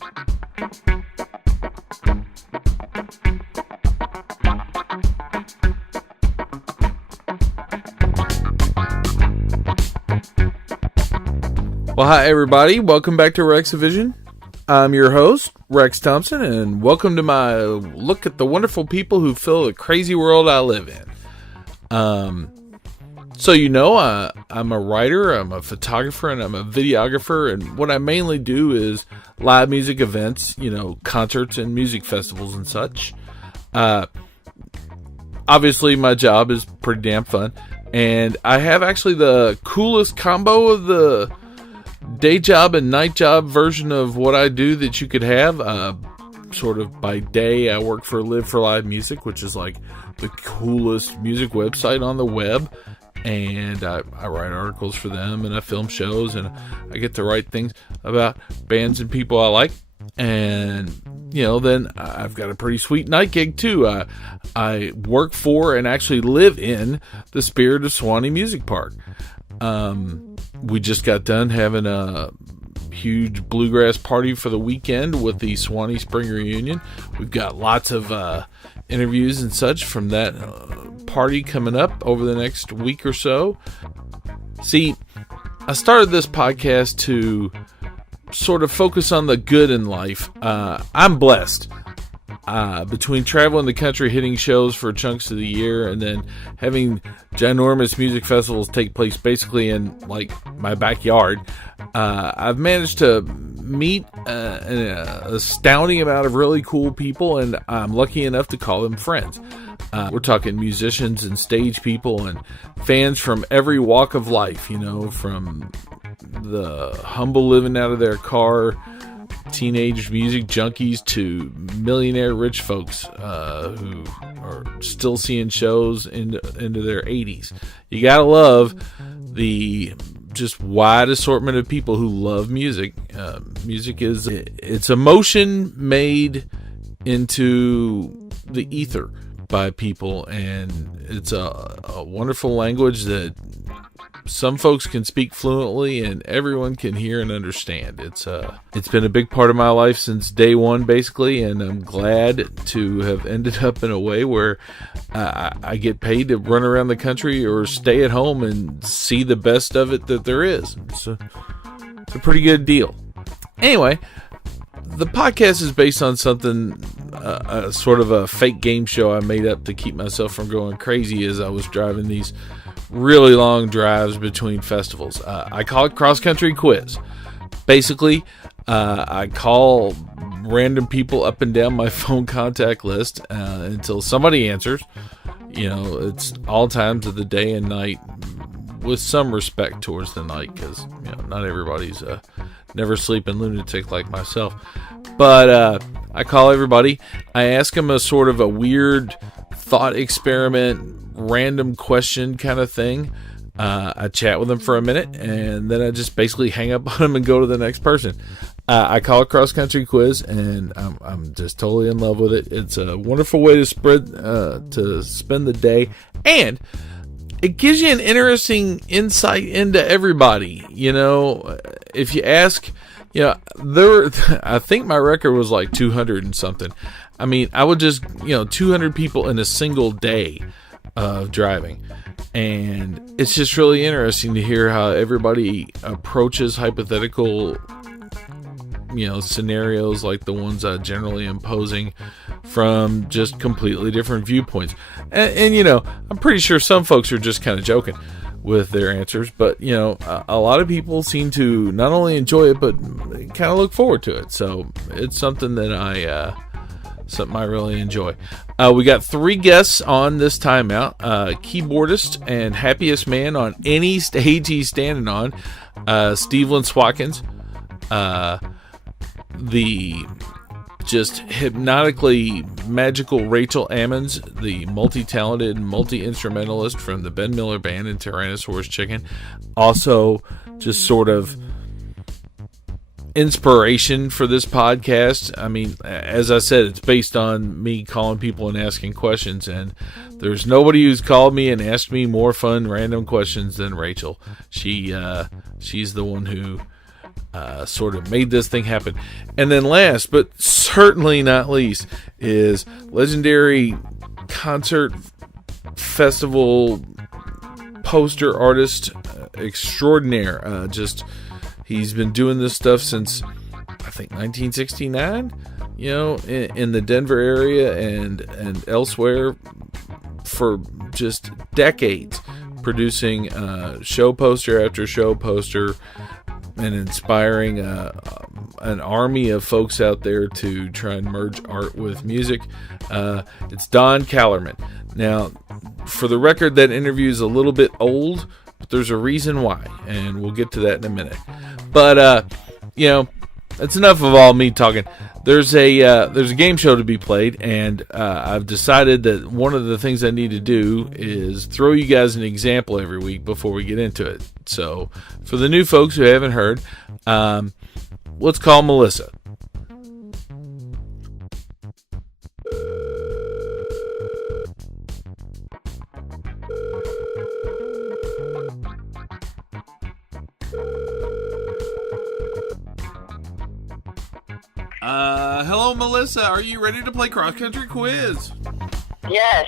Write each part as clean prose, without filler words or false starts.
Well, hi everybody. Welcome back to Rex-A-Vision. I'm your host, Rex Thompson, and welcome to my look at the wonderful people who fill the crazy world I live in. I'm a writer, I'm a photographer, and I'm a videographer, and what I mainly do is live music events, concerts and music festivals and such. Obviously, my job is pretty damn fun, and I have actually the coolest combo of the day job and night job version of what I do that you could have. Sort of by day, I work for Live for Live Music, which is like the coolest music website on the web. And I write articles for them, and I film shows, and I get to write things about bands and people I like. And, then I've got a pretty sweet night gig too. I work for and actually live in the Spirit of Swanee Music Park. We just got done having a huge bluegrass party for the weekend with the Swanee Spring Reunion. We've got lots of interviews and such from that party coming up over the next week or so. See, I started this podcast to sort of focus on the good in life. I'm blessed. Between traveling the country, hitting shows for chunks of the year, and then having ginormous music festivals take place basically in like my backyard, I've managed to meet an astounding amount of really cool people, and I'm lucky enough to call them friends. We're talking musicians and stage people and fans from every walk of life, from the humble living out of their car teenage music junkies to millionaire rich folks who are still seeing shows into their 80s. You gotta love the just wide assortment of people who love music. Music it's emotion made into the ether by people, and it's a wonderful language that some folks can speak fluently and everyone can hear and understand. It's been a big part of my life since day one, basically, and I'm glad to have ended up in a way where I get paid to run around the country or stay at home and see the best of it that there is. It's a pretty good deal. Anyway, the podcast is based on something, sort of a fake game show I made up to keep myself from going crazy as I was driving these really long drives between festivals. I call it Cross Country Quiz. Basically, I call random people up and down my phone contact list until somebody answers. It's all times of the day and night with some respect towards the night, because not everybody's a never sleeping lunatic like myself. But I call everybody. I ask them a sort of a weird thought experiment, random question kind of thing. I chat with them for a minute, and then I just basically hang up on them and go to the next person. I call it Cross Country Quiz, and I'm just totally in love with it. It's a wonderful way to spend the day, and it gives you an interesting insight into everybody. If you ask, I think my record was like 200 and something. I mean, I would just, 200 people in a single day of driving. And it's just really interesting to hear how everybody approaches hypothetical, scenarios like the ones I generally am posing from just completely different viewpoints. And I'm pretty sure some folks are just kind of joking with their answers, but a lot of people seem to not only enjoy it, but kind of look forward to it. So it's something that I really enjoy. We got 3 guests on this time out. Keyboardist and happiest man on any stage he's standing on, Steveland Swatkins. The just hypnotically magical Rachel Ammons, the multi-talented, multi-instrumentalist from the Ben Miller Band and Tyrannosaurus Chicken. Also, just sort of inspiration for this podcast. I mean, as I said, it's based on me calling people and asking questions, and there's nobody who's called me and asked me more fun random questions than Rachel. She's the one who sort of made this thing happen. And then last, but certainly not least, is legendary concert festival poster artist extraordinaire. He's been doing this stuff since, I think, 1969, in the Denver area and elsewhere for just decades, producing show poster after show poster and inspiring an army of folks out there to try and merge art with music. It's Don Callarman. Now, for the record, that interview is a little bit old, but there's a reason why, and we'll get to that in a minute. But that's enough of all me talking. There's a game show to be played, and I've decided that one of the things I need to do is throw you guys an example every week before we get into it. So, for the new folks who haven't heard, let's call Melissa. Hello, Melissa. Are you ready to play cross country quiz? Yes.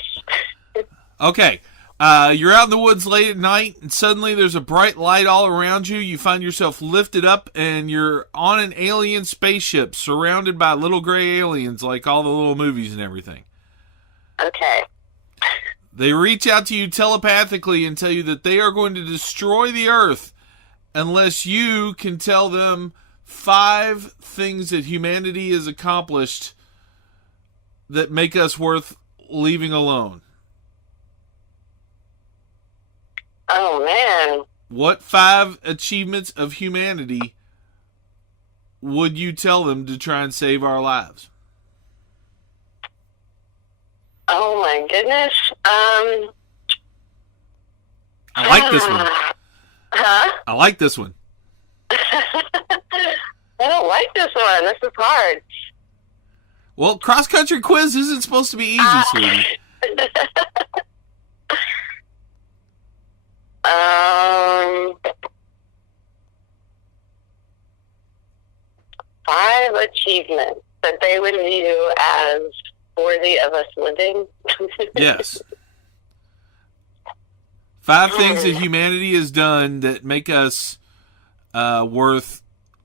Okay. You're out in the woods late at night, and suddenly there's a bright light all around you. You find yourself lifted up, and you're on an alien spaceship surrounded by little gray aliens like all the little movies and everything. Okay. They reach out to you telepathically and tell you that they are going to destroy the Earth unless you can tell them 5 things that humanity has accomplished that make us worth leaving alone. Oh, man. What 5 achievements of humanity would you tell them to try and save our lives? Oh, my goodness. I like this one. Huh? I like this one. I don't like this one. This is hard. Well, cross-country quiz isn't supposed to be easy, sweetie. 5 achievements that they would view as worthy of us living. Yes. 5 things that humanity has done that make us worth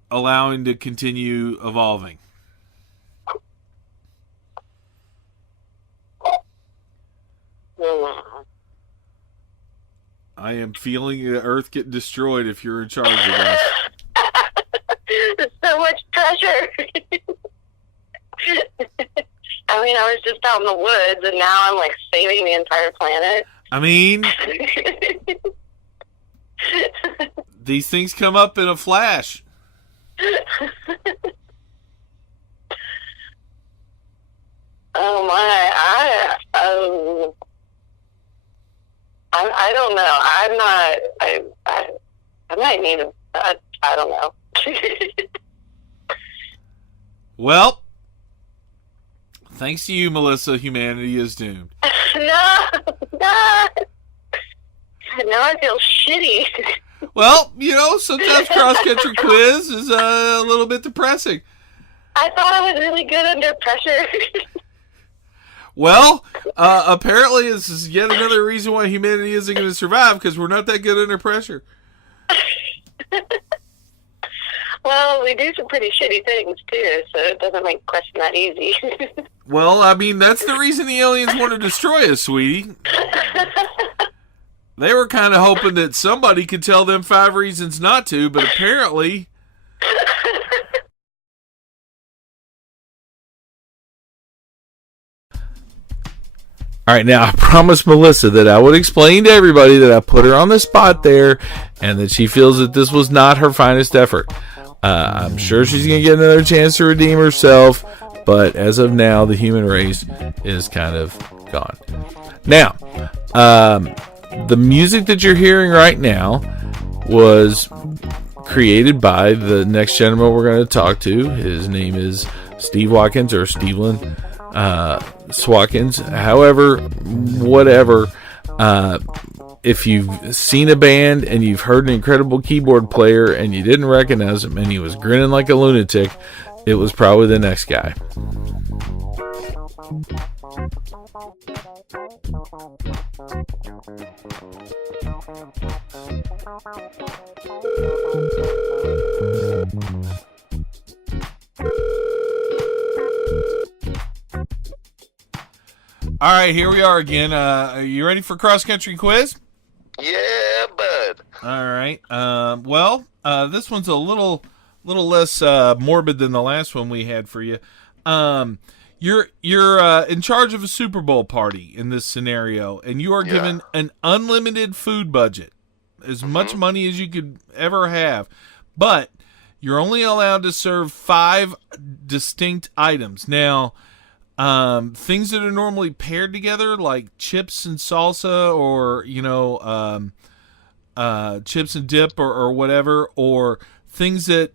allowing to continue evolving. I am feeling the Earth get destroyed if you're in charge of this. There's so much pressure. I mean, I was just out in the woods, and now I'm like saving the entire planet. I mean, these things come up in a flash. Oh my! I don't know. I might need a. I don't know. Well, thanks to you, Melissa, humanity is doomed. No. Now I feel shitty. Well, sometimes cross-country quiz is a little bit depressing. I thought I was really good under pressure. Well, apparently this is yet another reason why humanity isn't going to survive, because we're not that good under pressure. Well, we do some pretty shitty things, too, so it doesn't make question that easy. Well, I mean, that's the reason the aliens want to destroy us, sweetie. They were kind of hoping that somebody could tell them 5 reasons not to, but apparently... All right, now I promised Melissa that I would explain to everybody that I put her on the spot there and that she feels that this was not her finest effort. I'm sure she's going to get another chance to redeem herself, but as of now, the human race is kind of gone. Now, the music that you're hearing right now was created by the next gentleman we're going to talk to. His name is Steve Watkins, or Steveland Swatkins. However, whatever, if you've seen a band and you've heard an incredible keyboard player and you didn't recognize him and he was grinning like a lunatic, it was probably the next guy. All right, here we are again. Are you ready for cross-country quiz? Yeah, bud. All right. This one's a little less morbid than the last one we had for you. You're in charge of a Super Bowl party in this scenario, and you are given an unlimited food budget, as much money as you could ever have, but you're only allowed to serve 5 distinct items. Now, things that are normally paired together, like chips and salsa, or chips and dip, or whatever, or things that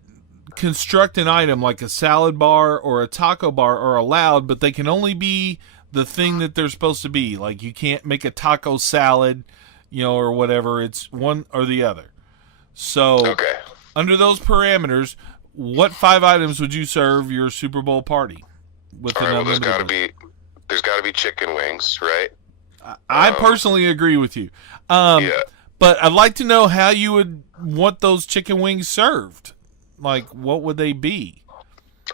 construct an item like a salad bar or a taco bar, are allowed, but they can only be the thing that they're supposed to be. Like, you can't make a taco salad, or whatever. It's one or the other. So, under those parameters, what 5 items would you serve your Super Bowl party? With all right, well, there's got to be chicken wings, right? I personally agree with you. But I'd like to know how you would want those chicken wings served. Like, what would they be?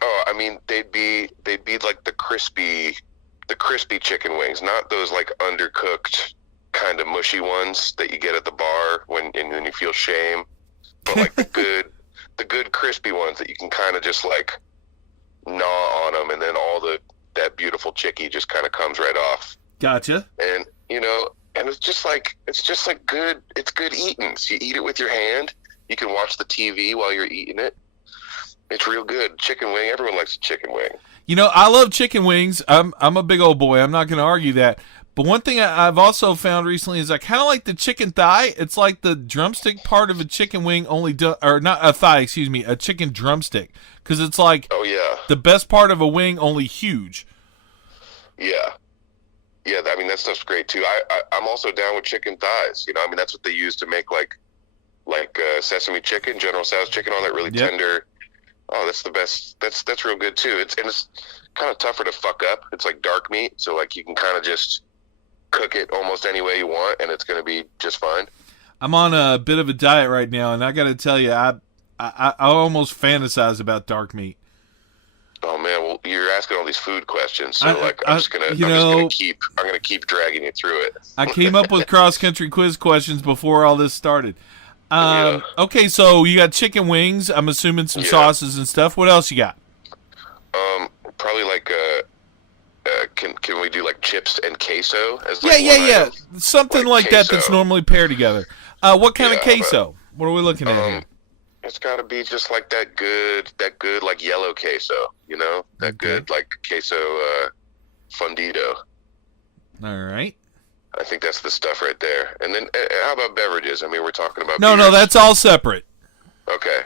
Oh, I mean, they'd be like the crispy chicken wings, not those like undercooked kind of mushy ones that you get at the bar when you feel shame, but like the good crispy ones that you can kind of just like gnaw on them, and then that beautiful chickie just kind of comes right off. Gotcha. And and it's just like good. It's good eating. So you eat it with your hand. You can watch the TV while you're eating it. It's real good. Chicken wing. Everyone likes a chicken wing. I love chicken wings. I'm a big old boy. I'm not going to argue that. But one thing I've also found recently is I kind of like the chicken thigh. It's like the drumstick part of a chicken wing, or not a thigh, excuse me, a chicken drumstick. Because it's like the best part of a wing, only huge. Yeah. Yeah, I mean, that stuff's great too. I'm also down with chicken thighs. I mean, that's what they use to make like sesame chicken, General Tso's chicken, all that really tender. Oh, that's the best. That's real good too. It's kind of tougher to fuck up. It's like dark meat, so like you can kind of just cook it almost any way you want, and it's going to be just fine. I'm on a bit of a diet right now, and I got to tell you, I almost fantasize about dark meat. Oh man, well, you're asking all these food questions, so I'm gonna keep dragging you through it. I came up with cross-country quiz questions before all this started. Okay, so you got chicken wings. I'm assuming some sauces and stuff. What else you got? Probably like can we do like chips and queso as item? Something like that that's normally paired together. What kind of queso? What are we looking at here? It's got to be just like that good like yellow queso, that good like queso fundido. All right. I think that's the stuff right there. And then how about beverages? I mean, we're talking about beers. No, that's all separate. Okay.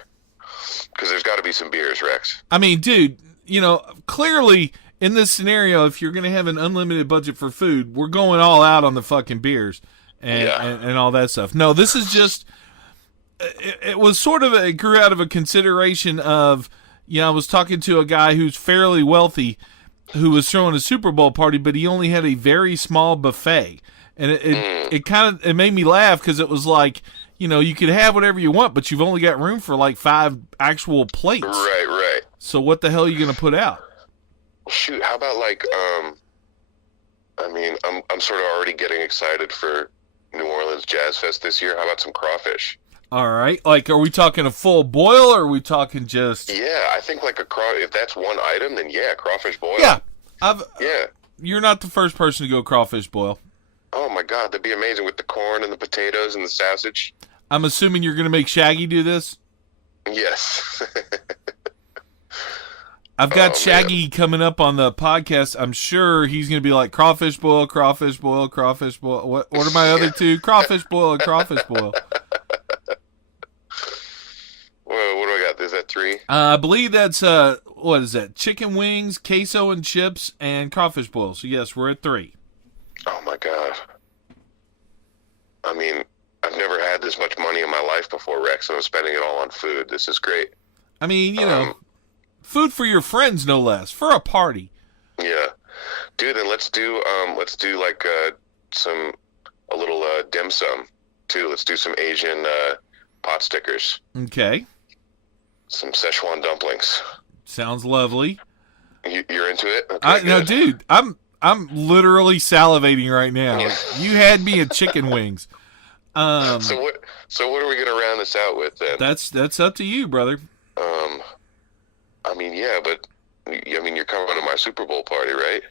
Because there's got to be some beers, Rex. I mean, dude, clearly in this scenario, if you're going to have an unlimited budget for food, we're going all out on the fucking beers and all that stuff. No, this is just... It was sort of it grew out of a consideration of, I was talking to a guy who's fairly wealthy who was throwing a Super Bowl party, but he only had a very small buffet. And it made me laugh because it was like, you could have whatever you want, but you've only got room for like 5 actual plates. Right. So what the hell are you going to put out? Shoot, how about like, I mean, I'm sort of already getting excited for New Orleans Jazz Fest this year. How about some crawfish? All right. Like, are we talking a full boil, or are we talking just... Yeah, I think like if that's one item, then crawfish boil. Yeah. You're not the first person to go crawfish boil. Oh my God, that'd be amazing with the corn and the potatoes and the sausage. I'm assuming you're going to make Shaggy do this? Yes. I've got Shaggy coming up on the podcast. I'm sure he's going to be like, crawfish boil, crawfish boil, crawfish boil. What are my other two? Crawfish boil and crawfish boil. Well, what do I got? Is that 3? I believe that's, what is that? Chicken wings, queso and chips, and crawfish boil. So, yes, we're at 3. Oh, my God. I mean, I've never had this much money in my life before, Rex, and I'm spending it all on food. This is great. I mean, food for your friends, no less, for a party. Yeah, dude. Then let's do like a little dim sum too. Let's do some Asian pot stickers. Okay. Some Szechuan dumplings. Sounds lovely. You're into it? Okay, no, dude. I'm literally salivating right now. Yeah. You had me at chicken wings. So what are we gonna round this out with then? That's up to you, brother. I mean, yeah, but you're coming to my Super Bowl party, right?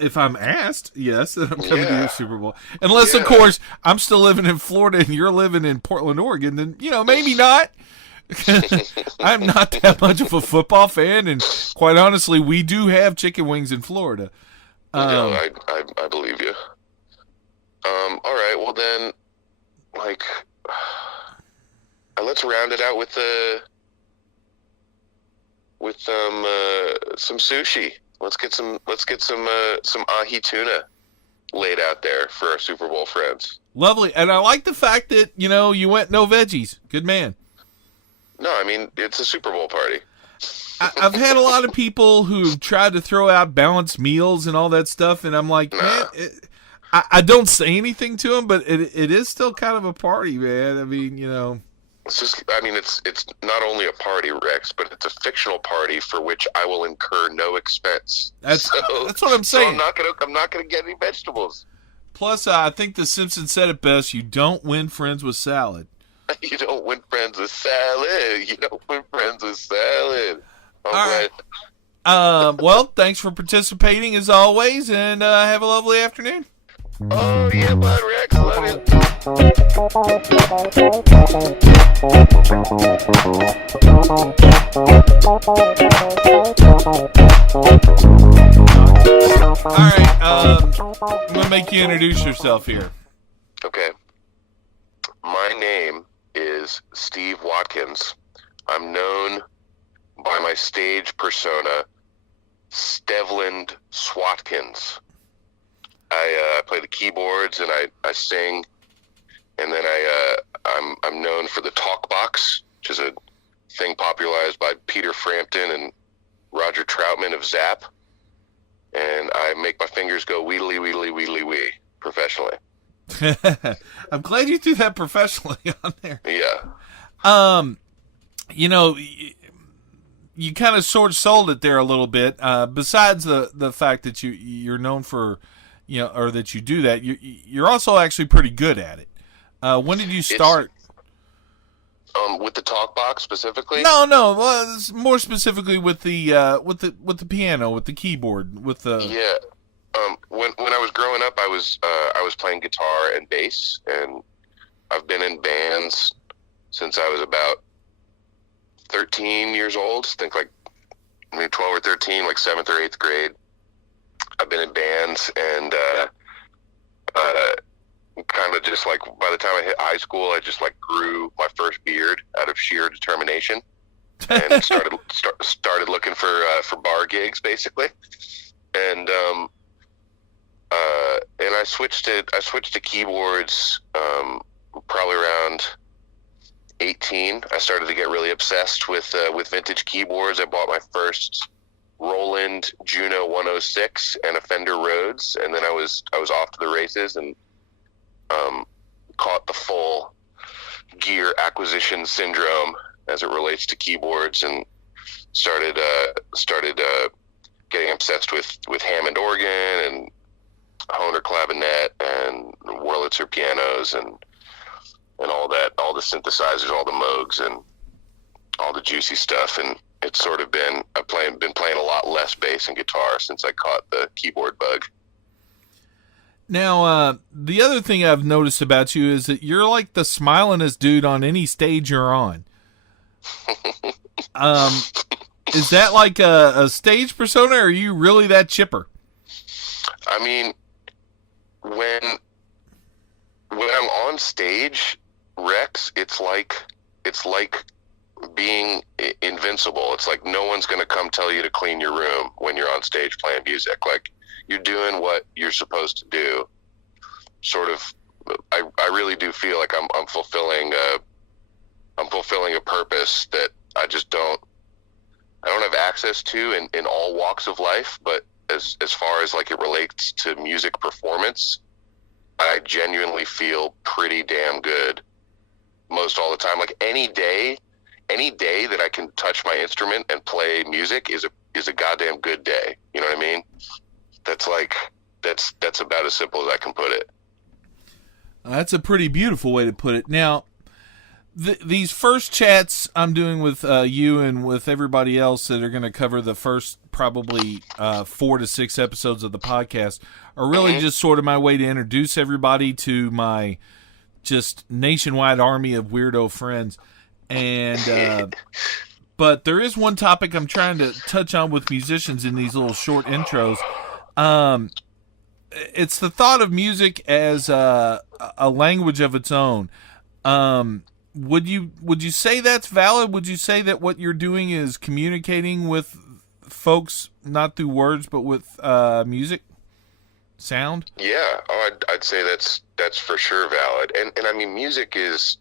If I'm asked, yes, I'm coming to your Super Bowl. Unless, of course, I'm still living in Florida and you're living in Portland, Oregon, then, maybe not. I'm not that much of a football fan, and quite honestly, we do have chicken wings in Florida. I believe you. All right, well then, let's round it out with some sushi. Let's get some ahi tuna laid out there for our Super Bowl friends. Lovely, and I like the fact that you went no veggies. Good man. No, I mean it's a Super Bowl party. I've had a lot of people who've tried to throw out balanced meals and all that stuff, and I'm like, man, I don't say anything to them, but it is still kind of a party, man. I mean, It's just, it's not only a party, Rex, but it's a fictional party for which I will incur no expense. That's what I'm saying. So I'm not gonna get any vegetables. Plus, I think The Simpsons said it best: you don't win friends with salad. You don't win friends with salad. You don't win friends with salad. All right. Well, thanks for participating as always, and have a lovely afternoon. Oh yeah, bud, Rex, love you. All right, I'm gonna make you introduce yourself here. Okay. My name is Steve Watkins. I'm known by my stage persona, Steveland Swatkins. I play the keyboards and I sing, and then I'm known for the talk box, which is a thing popularized by Peter Frampton and Roger Troutman of Zap, and I make my fingers go wheedly wheedly wheedly wee professionally. I'm glad you threw that professionally on there. Yeah. You kind of sort of sold it there a little bit. Besides the fact that you're known for, or that you do that, you're also actually pretty good at it. When did you start? With the talk box specifically? No. Well, more specifically with the piano, with the keyboard, with the. Yeah. When I was growing up, I was playing guitar and bass, and I've been in bands since I was about 13 years old. I think 12 or 13, like 7th or 8th grade. I've been in bands, and kind of just like by the time I hit high school, I just grew my first beard out of sheer determination, and started looking for bar gigs basically, and I switched to keyboards probably around 18. I started to get really obsessed with vintage keyboards. I bought my first Roland Juno 106 and a Fender Rhodes, and then I was off to the races and caught the full gear acquisition syndrome as it relates to keyboards, and started getting obsessed with Hammond organ and Hohner clavinet and Wurlitzer pianos and all that, all the synthesizers, all the Moogs, and all the juicy stuff. And it's sort of been been playing a lot less bass and guitar since I caught the keyboard bug. Now, the other thing I've noticed about you is that you're like the smilingest dude on any stage you're on. Is that like a stage persona, or are you really that chipper? I mean, when I'm on stage, Rex, it's like being invincible. It's like no one's going to come tell you to clean your room when you're on stage playing music. Like, you're doing what you're supposed to do, sort of I really do feel like I'm fulfilling a purpose that I don't have access to in all walks of life, but as far as like it relates to music performance, I genuinely feel pretty damn good most all the time. Like any day that I can touch my instrument and play music is a goddamn good day. You know what I mean? That's about as simple as I can put it. That's a pretty beautiful way to put it. Now, these first chats I'm doing with you and with everybody else that are going to cover the first probably 4 to 6 episodes of the podcast are really just sort of my way to introduce everybody to my just nationwide army of weirdo friends. And but there is one topic I'm trying to touch on with musicians in these little short intros. It's the thought of music as a language of its own. Would you say that's valid? Would you say that what you're doing is communicating with folks not through words but with music, sound? Yeah, I'd say that's for sure valid. And I mean, music is,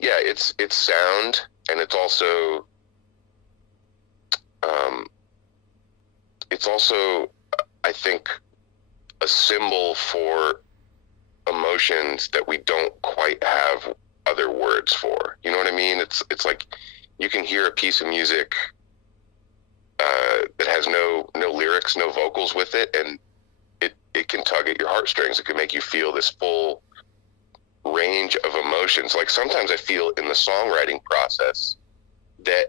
yeah, it's sound, and it's also I think a symbol for emotions that we don't quite have other words for. You know what I mean? It's like you can hear a piece of music that has no lyrics, no vocals with it, and it can tug at your heartstrings. It can make you feel this full range of emotions. Like sometimes I feel in the songwriting process that,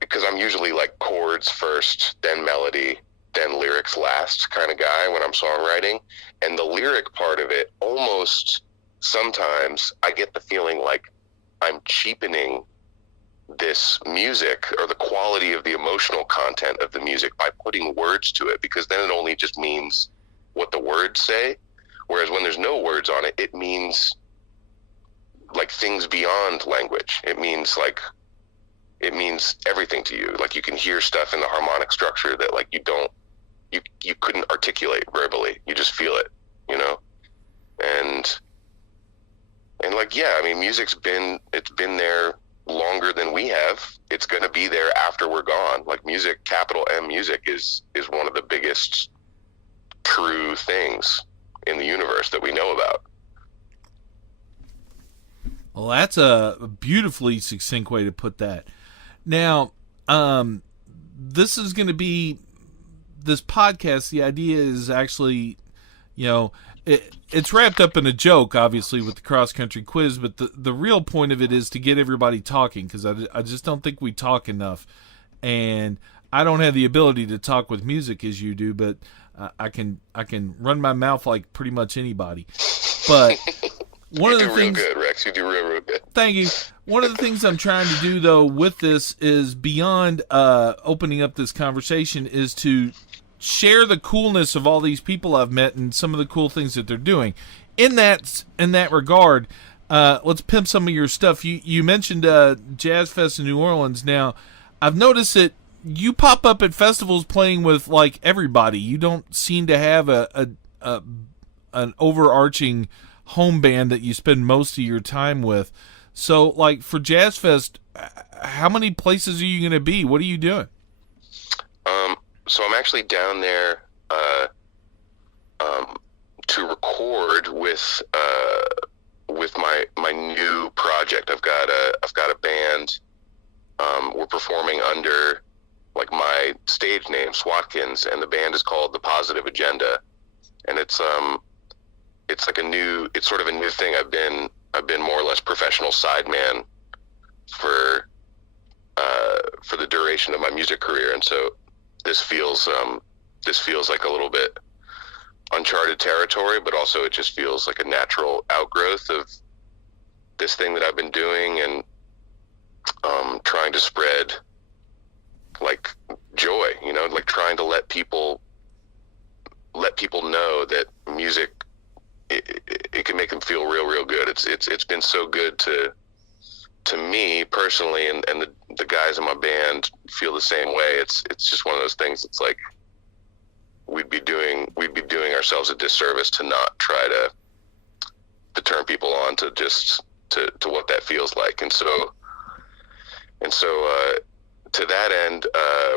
because I'm usually like chords first, then melody, then lyrics last kind of guy when I'm songwriting, and the lyric part of it, almost sometimes I get the feeling like I'm cheapening this music or the quality of the emotional content of the music by putting words to it, because then it only just means what the words say, whereas when there's no words on it, it means like things beyond language. It means everything to you. Like you can hear stuff in the harmonic structure that like you couldn't articulate verbally. You just feel it, you know? And like, yeah, I mean, it's been there longer than we have. It's going to be there after we're gone. Like music, capital M music is one of the biggest true things in the universe that we know about. Well, that's a beautifully succinct way to put that. Now, this is going to be this podcast. The idea is actually, you know, it's wrapped up in a joke, obviously, with the cross-country quiz, but the real point of it is to get everybody talking, because I just don't think we talk enough. And I don't have the ability to talk with music as you do, but I can run my mouth like pretty much anybody. But one of the things, real good, Rex. You do real good. Thank you. One of the things I'm trying to do, though, with this is beyond opening up this conversation is to share the coolness of all these people I've met and some of the cool things that they're doing. In that regard, let's pimp some of your stuff. You mentioned Jazz Fest in New Orleans. Now, I've noticed that you pop up at festivals playing with like everybody. You don't seem to have an overarching home band that you spend most of your time with. So, like for Jazz Fest, how many places are you going to be? What are you doing? So I'm actually down there to record with my new project. I've got a band. We're performing under like my stage name, Swatkins, and the band is called The Positive Agenda. And it's sort of a new thing. I've been more or less professional sideman for the duration of my music career, and so this feels like a little bit uncharted territory, but also it just feels like a natural outgrowth of this thing that I've been doing, and trying to spread like joy, you know, like trying to let people know that music, it can make them feel real good. It's been so good to me personally, and the guys in my band feel the same way. It's just one of those things. It's like we'd be doing ourselves a disservice to not try to turn people on to just to what that feels like. And so to that end,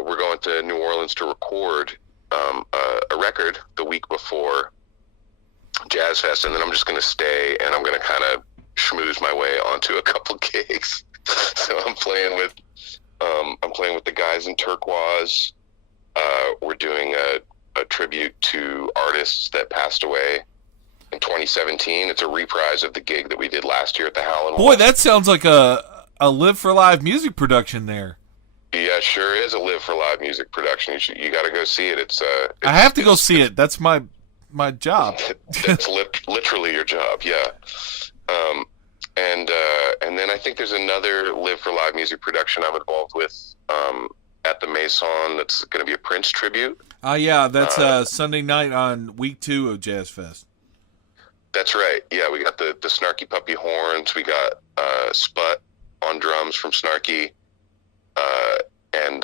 we're going to New Orleans to record a record the week before Jazz Fest, and then I'm just going to stay and I'm going to kind of schmooze my way onto a couple gigs. So I'm playing with the guys in Turquoise. We're doing a tribute to artists that passed away in 2017. It's a reprise of the gig that we did last year at the Howlin' Boy, that sounds like a Live for Live music production there. Yeah, it sure is a Live for Live music production. You got to go see it. It's I have to go see it. That's my job. That's literally your job. Yeah. And then I think there's another Live for Live music production I'm involved with at the Maison. That's going to be a Prince tribute. Yeah, that's Sunday night on week 2 of Jazz Fest. That's right. Yeah, we got the Snarky Puppy horns. We got Sput on drums from Snarky, and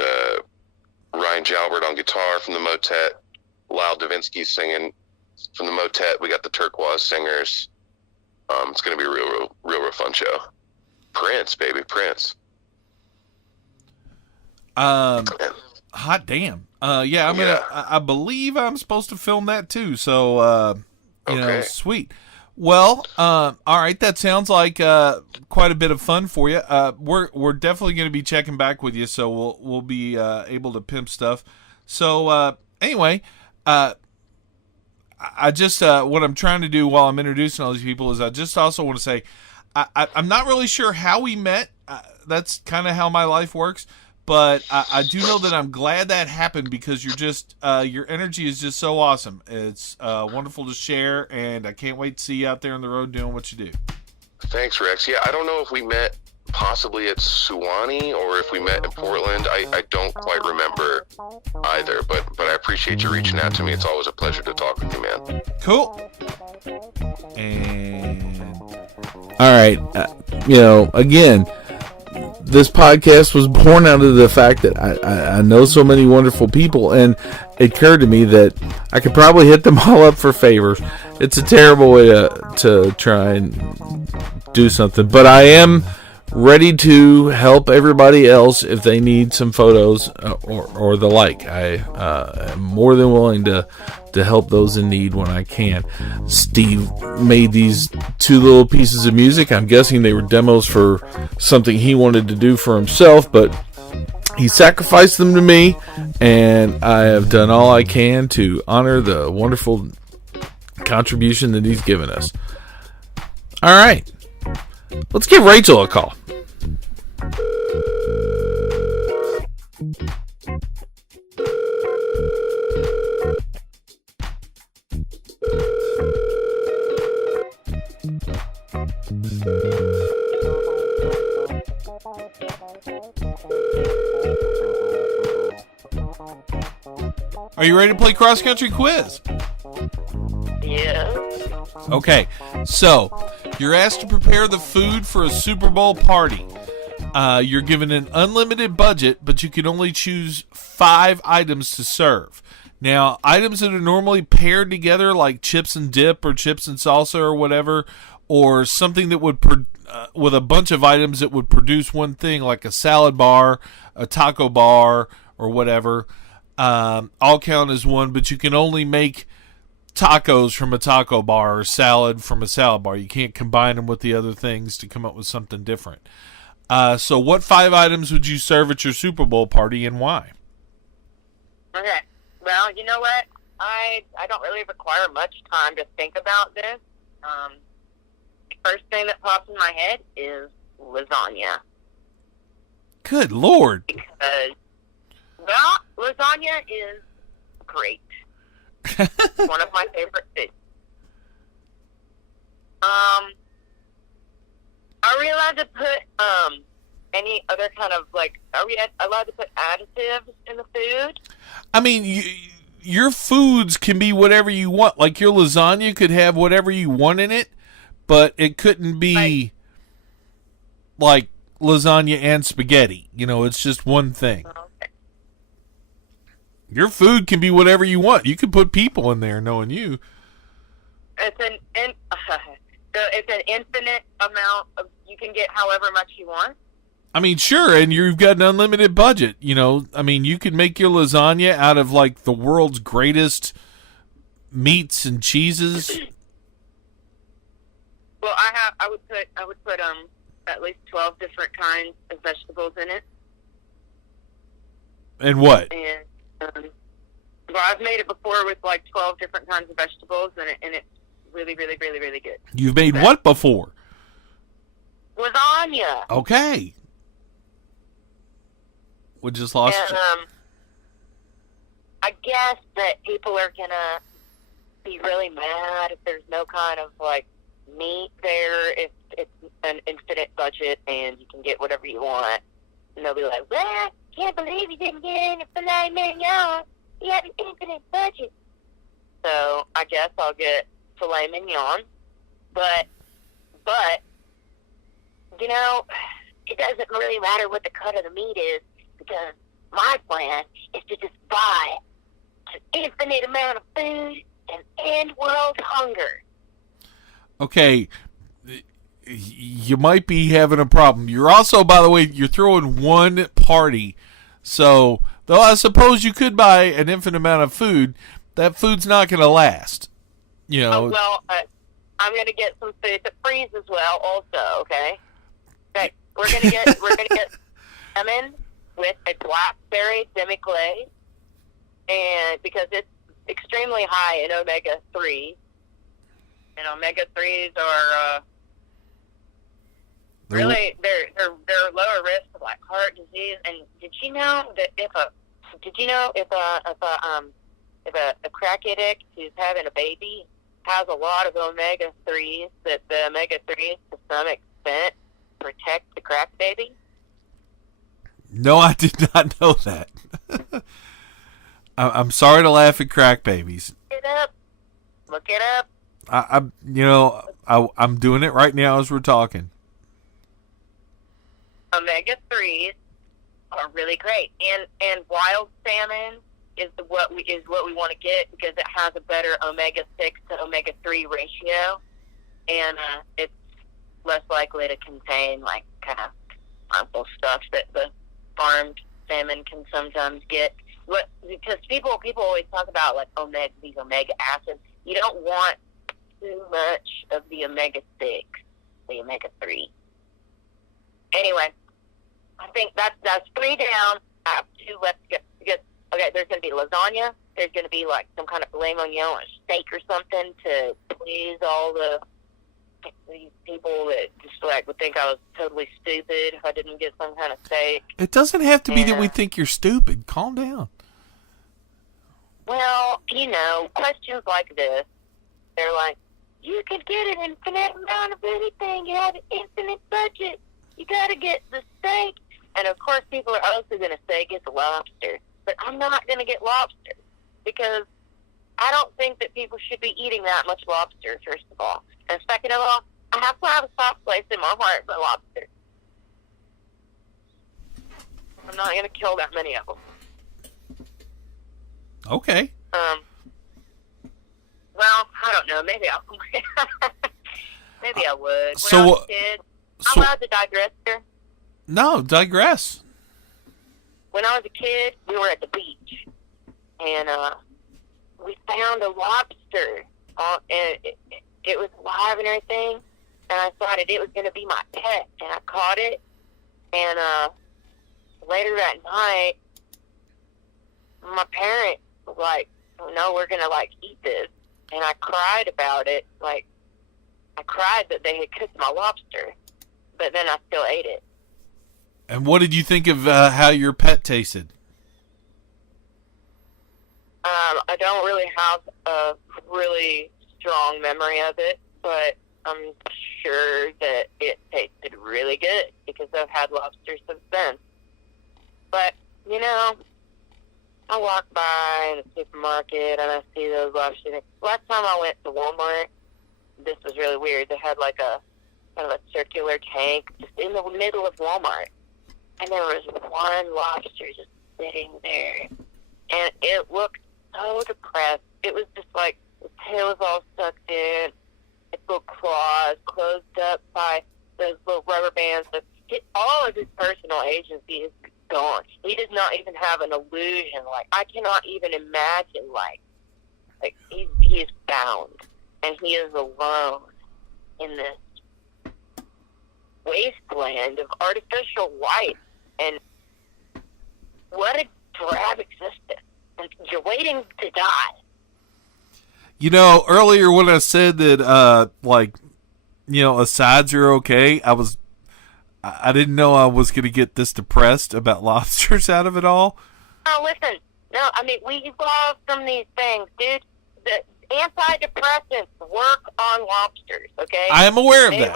Ryan Jalbert on guitar from the Motet. Lyle Davinsky singing from the Motet. We got the Turquoise singers. It's going to be a real fun show. Prince, baby, Prince. Hot damn. Yeah, I believe I'm supposed to film that too. So, you know, sweet. Well, all right. That sounds like quite a bit of fun for you. We're definitely going to be checking back with you, so we'll be able to pimp stuff. So anyway, I just what I'm trying to do while I'm introducing all these people is I just also want to say I'm not really sure how we met. That's kind of how my life works. But I do know that I'm glad that happened because you're just your energy is just so awesome. It's wonderful to share, and I can't wait to see you out there on the road doing what you do. Thanks, Rex. Yeah, I don't know if we met possibly at Suwannee or if we met in Portland. I don't quite remember either, but I appreciate you reaching out to me. It's always a pleasure to talk with you, man. Cool. And all right, again, this podcast was born out of the fact that I know so many wonderful people, and it occurred to me that I could probably hit them all up for favors. It's a terrible way to try and do something, but I am ready to help everybody else if they need some photos or the like. I am more than willing to help those in need when I can. Steve made these 2 little pieces of music. I'm guessing they were demos for something he wanted to do for himself, but he sacrificed them to me, and I have done all I can to honor the wonderful contribution that he's given us. All right, let's give Rachel a call. Are you ready to play cross country quiz? Yeah. Okay, so you're asked to prepare the food for a Super Bowl party. You're given an unlimited budget, but you can only choose 5 items to serve. Now, items that are normally paired together, like chips and dip or chips and salsa or whatever, or something that would, with a bunch of items that would produce one thing, like a salad bar, a taco bar, or whatever, all count as one, but you can only make tacos from a taco bar or salad from a salad bar. You can't combine them with the other things to come up with something different. So what 5 items would you serve at your Super Bowl party and why? Okay. Well, you know what? I don't really require much time to think about this. First thing that pops in my head is lasagna. Good Lord. Because, well, lasagna is great. One of my favorite foods. Are we allowed to put any other kind of, like, are we allowed to put additives in the food? I mean, your foods can be whatever you want. Like, your lasagna could have whatever you want in it, but it couldn't be like lasagna and spaghetti. You know, it's just one thing. Okay. Your food can be whatever you want. You could put people in there, knowing you. It's So it's an infinite amount of, you can get however much you want. I mean, sure, and you've got an unlimited budget. You know, I mean, you can make your lasagna out of like the world's greatest meats and cheeses. Well, I would put at least 12 different kinds of vegetables in it. And what? And well, I've made it before with like 12 different kinds of vegetables, and it's really, really, really, really good. You've made what before? Lasagna. Okay. We just lost. And I guess that people are gonna be really mad if there's no kind of like meat there. If it's an infinite budget and you can get whatever you want, and they'll be like, "Well, can't believe you didn't get in a filet mignon. You have an infinite budget." So I guess I'll get filet mignon, but you know, it doesn't really matter what the cut of the meat is, because my plan is to just buy an infinite amount of food and end world hunger. Okay, you might be having a problem. You're also, by the way, you're throwing one party. So, though I suppose you could buy an infinite amount of food, that food's not going to last. You know. Oh, well, I'm going to get some food to freeze as well also, okay? Okay, we're going to get salmon with a blackberry demi-glaze, and because it's extremely high in omega-3, and omega-3s are really they're lower risk of like heart disease. And did you know that if a crack addict who's having a baby has a lot of omega-3s, that the omega-3s to some extent protect the crack baby? No, I did not know that. I'm sorry to laugh at crack babies. Look it up. I'm doing it right now as we're talking. Omega-3s are really great, and wild salmon is what we want to get, because it has a better omega-6 to omega-3 ratio, and it's less likely to contain like kind of harmful stuff that the farmed salmon can sometimes get. Because people always talk about like these omega acids. You don't want too much of the omega-6, the omega-3. Anyway, I think that's 3 down. I have 2 left to get. Okay, there's going to be lasagna. There's going to be like some kind of filet mignon or steak or something to please all these people that just like would think I was totally stupid if I didn't get some kind of steak. It doesn't have to be that we think you're stupid. Calm down. Well, you know, questions like this, they're like, you could get an infinite amount of anything. You have an infinite budget. You got to get the steak. And, of course, people are also going to say get the lobster. But I'm not going to get lobster, because I don't think that people should be eating that much lobster, first of all. And second of all, I have to have a soft place in my heart for lobster. I'm not going to kill that many of them. Okay. Well, I don't know. Maybe I would. When So, I was a kid, I'm allowed to digress here. No, digress. When I was a kid, we were at the beach, and we found a lobster, and it was alive and everything, and I decided it was going to be my pet, and I caught it, and later that night, my parents was like, oh, no, we're going to, like, eat this, and I cried about it, like, I cried that they had cooked my lobster, but then I still ate it. And what did you think of how your pet tasted? I don't really have a really strong memory of it, but I'm sure that it tasted really good, because I've had lobster since then. But, you know, I walk by in the supermarket and I see those lobsters. Last time I went to Walmart, this was really weird. They had like a kind of a circular tank just in the middle of Walmart. And there was one lobster just sitting there. And it looked so depressed. It was just like, the tail was all sucked in. Its little claws closed up by those little rubber bands. So all of his personal agency is gone. He does not even have an illusion. Like, I cannot even imagine, like he is bound, and he is alone in this wasteland of artificial life. And what a drab existence. And you're waiting to die. You know, earlier when I said that, asides are okay, I didn't know I was going to get this depressed about lobsters out of it all. Oh, listen. No, I mean, we evolved from these things, dude. The antidepressants work on lobsters, okay? I am aware of they that.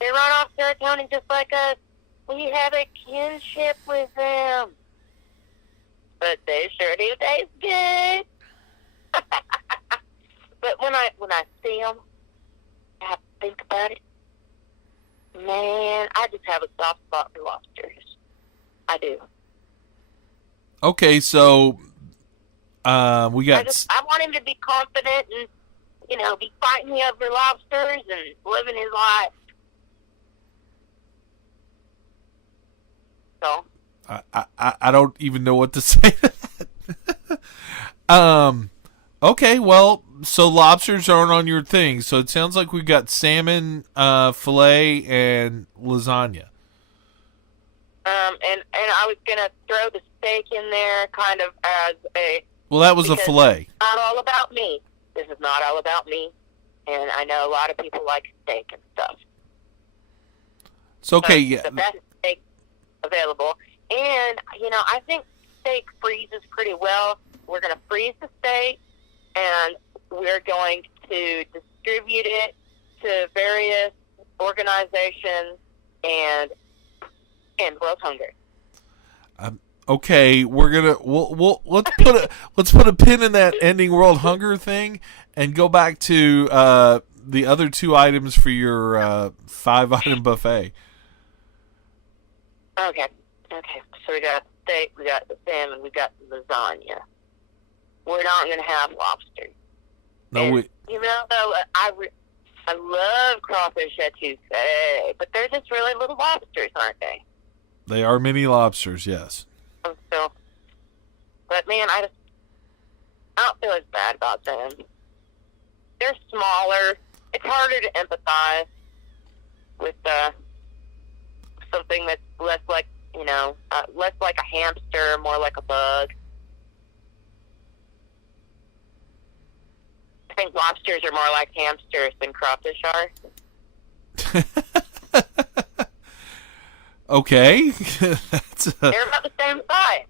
They run off serotonin just like us. We have a kinship with them. But they sure do taste good. But when I see them, I have to think about it. Man, I just have a soft spot for lobsters. I do. Okay, so we got. I want him to be confident and, be fighting the other lobsters and living his life. So. I don't even know what to say. Okay, well, so lobsters aren't on your thing. So it sounds like we've got salmon, filet, and lasagna. And I was gonna throw the steak in there, kind of as a. Well, that was a filet. It's not all about me. This is not all about me, and I know a lot of people like steak and stuff. It's okay, so yeah. The best steak available, and I think steak freezes pretty well. We're gonna freeze the steak, and we're going to distribute it to various organizations and World Hunger. Okay, let's put a pin in that ending world hunger thing and go back to the other two items for your 5-item buffet. Okay. So we got steak, we got the salmon, we got the lasagna. We're not going to have lobster. No, though, I love crawfish etouffee, but they're just really little lobsters, aren't they? They are mini lobsters, yes. So, but man, I don't feel as bad about them. They're smaller. It's harder to empathize with something that's less like a hamster, more like a bug. I think lobsters are more like hamsters than crawfish are. Okay. They're about the same size.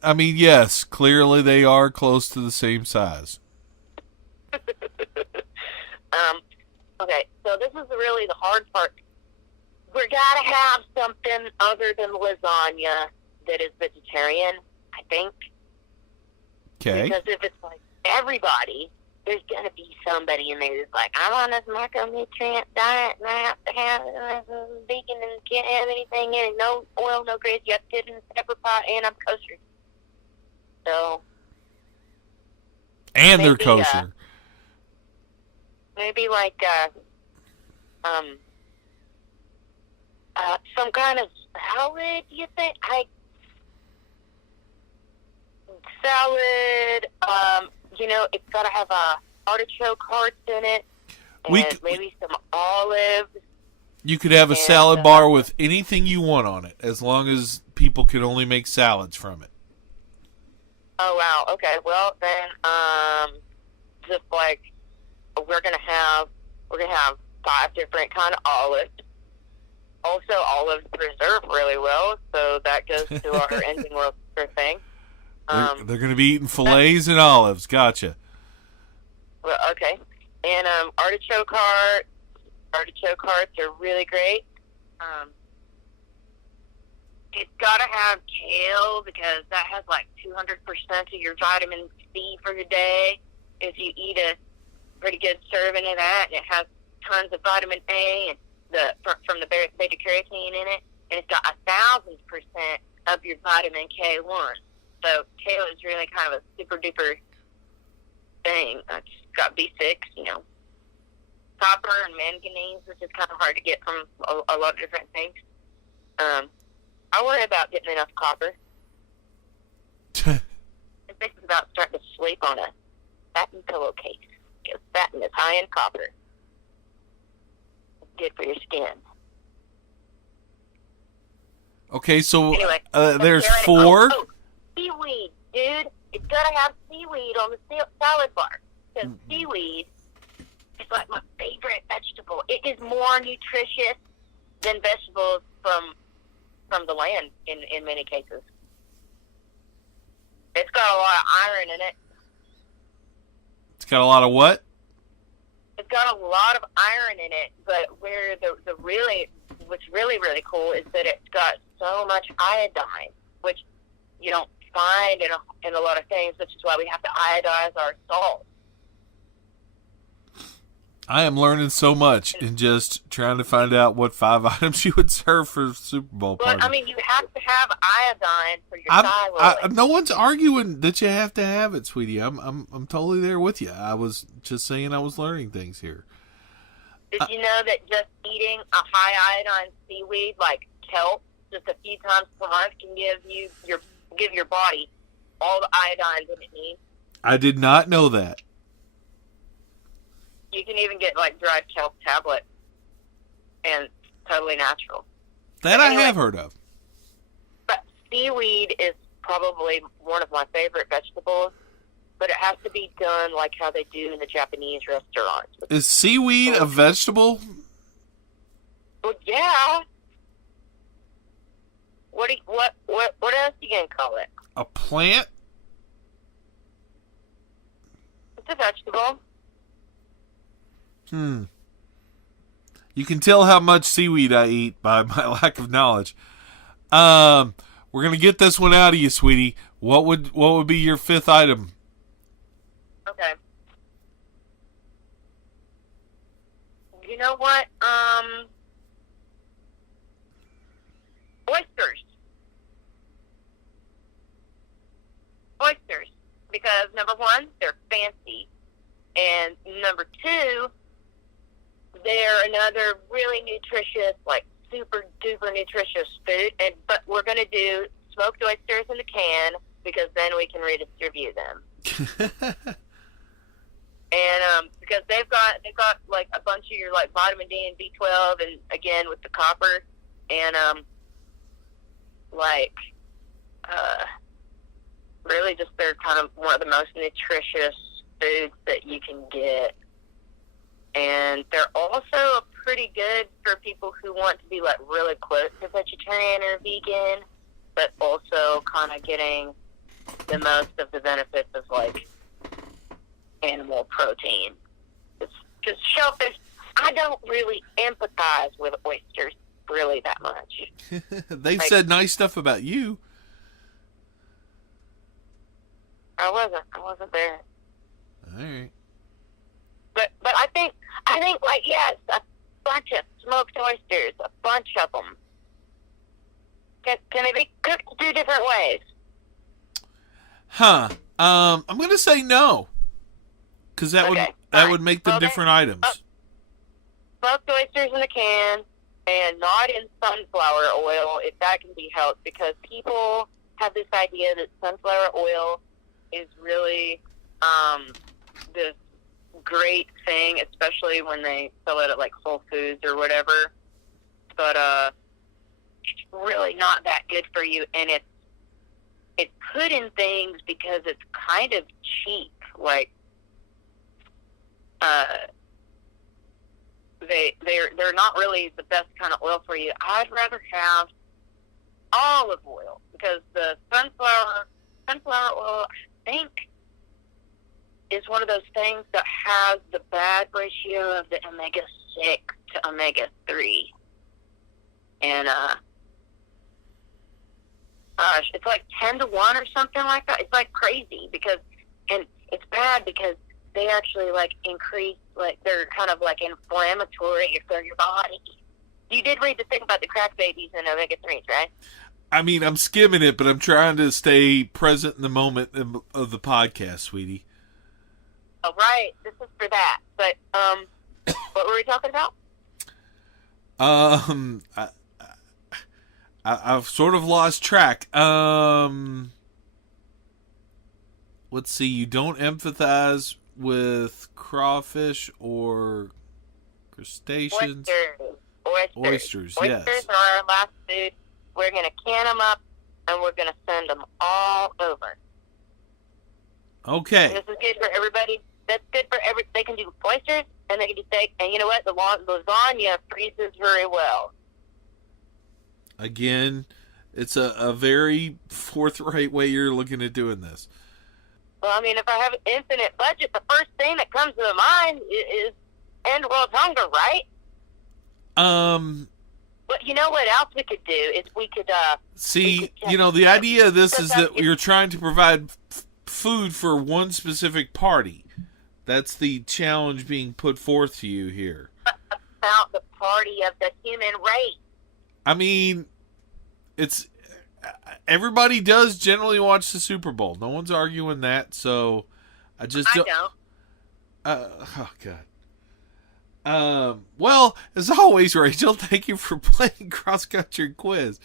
I mean, yes, clearly they are close to the same size. Okay, so this is really the hard part. We gotta have something other than lasagna that is vegetarian, I think. Okay. Because if it's like everybody, there's gonna be somebody in there that's like, I'm on this macronutrient diet and I have to have vegan and can't have anything in it, no oil, no grease, you have to get it in a separate pot, and I'm kosher. So. And maybe, they're kosher. Maybe like some kind of salad, do you think? Salad, it's got to have artichoke hearts in it, and maybe some olives. You could have a salad bar with anything you want on it, as long as people can only make salads from it. Oh, wow. Okay, well, then, just like, we're gonna have 5 different kind of olives. Also, olives preserve really well, so that goes to our ending world thing. They're going to be eating fillets and olives. Gotcha. Well, okay. And artichoke hearts. Artichoke hearts are really great. It's got to have kale because that has like 200% of your vitamin C for the day. If you eat a pretty good serving of that, it has tons of vitamin A and from the beta carotene in it, and it's got 1,000% of your vitamin K1. So kale is really kind of a super duper thing. It's got B6, copper and manganese, which is kind of hard to get from a lot of different things. I worry about getting enough copper. I'm thinking about starting to sleep on a satin pillowcase, because satin is high in copper. It's good for your skin. Okay, so Anyway, there's 4. Oh, seaweed, dude. It's got to have seaweed on the salad bar. Because seaweed is like my favorite vegetable. It is more nutritious than vegetables from the land in many cases. It's got a lot of iron in it. It's got a lot of what? It's got a lot of iron in it, but where what's really, really cool is that it's got so much iodine, which you don't find in a lot of things, which is why we have to iodize our salt. I am learning so much in just trying to find out what 5 items you would serve for a Super Bowl party. But, I mean, you have to have iodine for your thyroid. No one's arguing that you have to have it, sweetie. I'm totally there with you. I was just saying I was learning things here. Did you know that just eating a high iodine seaweed like kelp just a few times per month can give your body all the iodine that it needs? I did not know that. You can even get like dried kelp tablets, and totally natural. That anyway, I have heard of. But seaweed is probably one of my favorite vegetables, but it has to be done like how they do in the Japanese restaurants. Is seaweed a vegetable? Well, yeah. What else you gonna call it? A plant? It's a vegetable. You can tell how much seaweed I eat by my lack of knowledge. We're gonna get this one out of you, sweetie. What would be your 5th item? Okay. You know what? Oysters. Oysters. Because number 1, they're fancy. And number 2, they're another really nutritious, like super duper nutritious food. But we're going to do smoked oysters in the can because then we can redistribute them. And because they've got like a bunch of your like vitamin D and B12, and again with the copper, and really just they're kind of one of the most nutritious foods that you can get. And they're also pretty good for people who want to be like really close to vegetarian or vegan, but also kind of getting the most of the benefits of like animal protein. Because shellfish, I don't really empathize with oysters really that much. They've said nice stuff about you. I wasn't there. All right. But I think like yes, a bunch of smoked oysters, a bunch of them. Can they be cooked 2 different ways? Huh. I'm gonna say no, because that would make them different items. Smoked oysters in a can, and not in sunflower oil, if that can be helped, because people have this idea that sunflower oil is really this great thing, especially when they sell it at like Whole Foods or whatever. But it's really not that good for you, and it's put in things because it's kind of cheap. Like they're not really the best kind of oil for you. I'd rather have olive oil, because the sunflower oil, I think, is one of those things that has the bad ratio of the omega-6 to omega-3. And, gosh, it's like 10 to 1 or something like that. It's like crazy and it's bad because they actually like increase, like they're kind of like inflammatory for your body. You did read the thing about the crack babies and omega-3s, right? I mean, I'm skimming it, but I'm trying to stay present in the moment of the podcast, sweetie. Oh, right. This is for that. But What were we talking about? I've sort of lost track. Let's see. You don't empathize with crawfish or crustaceans. Oysters, yes. Oysters are our last food. We're going to can them up, and we're going to send them all over. Okay. And this is good for everybody. That's good for they can do oysters, and they can do steak. And you know what? The lasagna freezes very well. Again, it's a very forthright way you're looking at doing this. Well, I mean, if I have an infinite budget, the first thing that comes to mind is end world hunger, right? But you know what else we could do is we could the idea of this is that you're trying to provide food for one specific party. That's the challenge being put forth to you here. About the party of the human race. I mean, it's everybody does generally watch the Super Bowl. No one's arguing that. So I don't. Oh God. Well, as always, Rachel, thank you for playing Cross Country Quiz.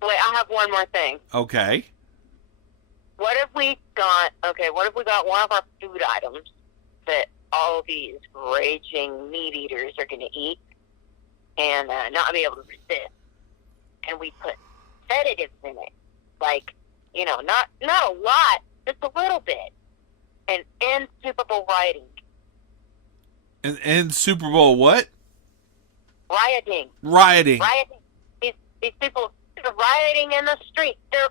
Wait, I have one more thing. Okay. What if we got one of our food items that all these raging meat eaters are going to eat and not be able to resist, and we put sedatives in it, like, not a lot, just a little bit, and end Super Bowl rioting. And end Super Bowl what? Rioting. These people are rioting in the street. They're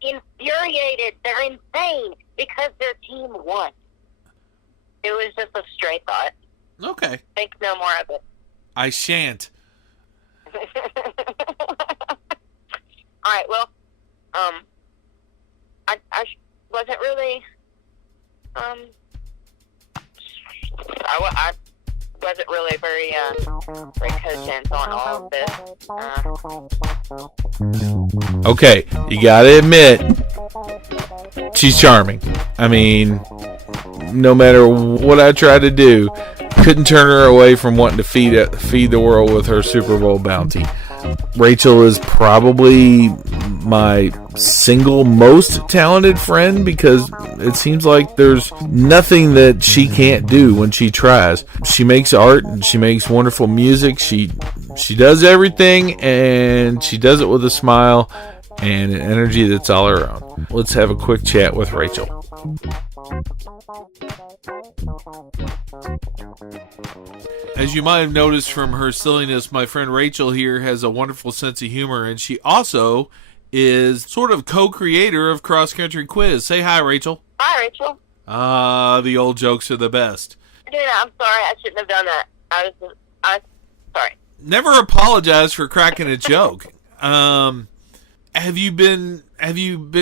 infuriated. They're insane because their team won. It was just a stray thought. Okay. Think no more of it. I shan't. All right. Well, I wasn't really I wasn't really very cogent on all of this. Okay, you gotta admit, she's charming. I mean, no matter what I try to do, couldn't turn her away from wanting to feed the world with her Super Bowl bounty. Rachel is probably my single most talented friend because it seems like there's nothing that she can't do when she tries. She makes art and she makes wonderful music. She does everything, and she does it with a smile and an energy that's all her own. Let's have a quick chat with Rachel. As you might have noticed from her silliness, my friend Rachel here has a wonderful sense of humor, and she also is sort of co-creator of Cross Country Quiz. Say hi, Rachel. Hi, Rachel. The old jokes are the best. Dude, I'm sorry. I shouldn't have done that. I was sorry. Never apologize for cracking a joke. Have you been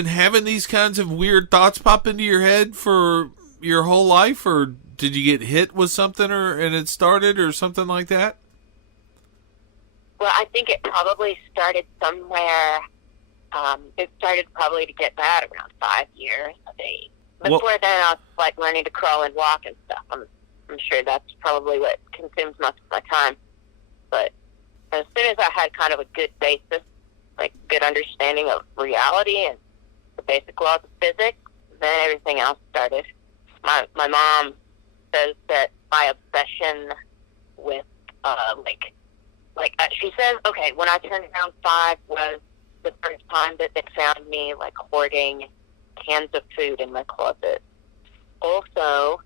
having these kinds of weird thoughts pop into your head for your whole life, or did you get hit with something and it started or something like that? Well, I think it probably started somewhere. It started probably to get bad around 5 years of age. Before then, I was like learning to crawl and walk and stuff. I'm sure that's probably what consumes most of my time. But as soon as I had kind of a good basis, like good understanding of reality and the basic laws of physics, then everything else started. My mom says that my obsession with she says, okay, when I turned around 5 was the first time that they found me like hoarding cans of food in my closet. Also,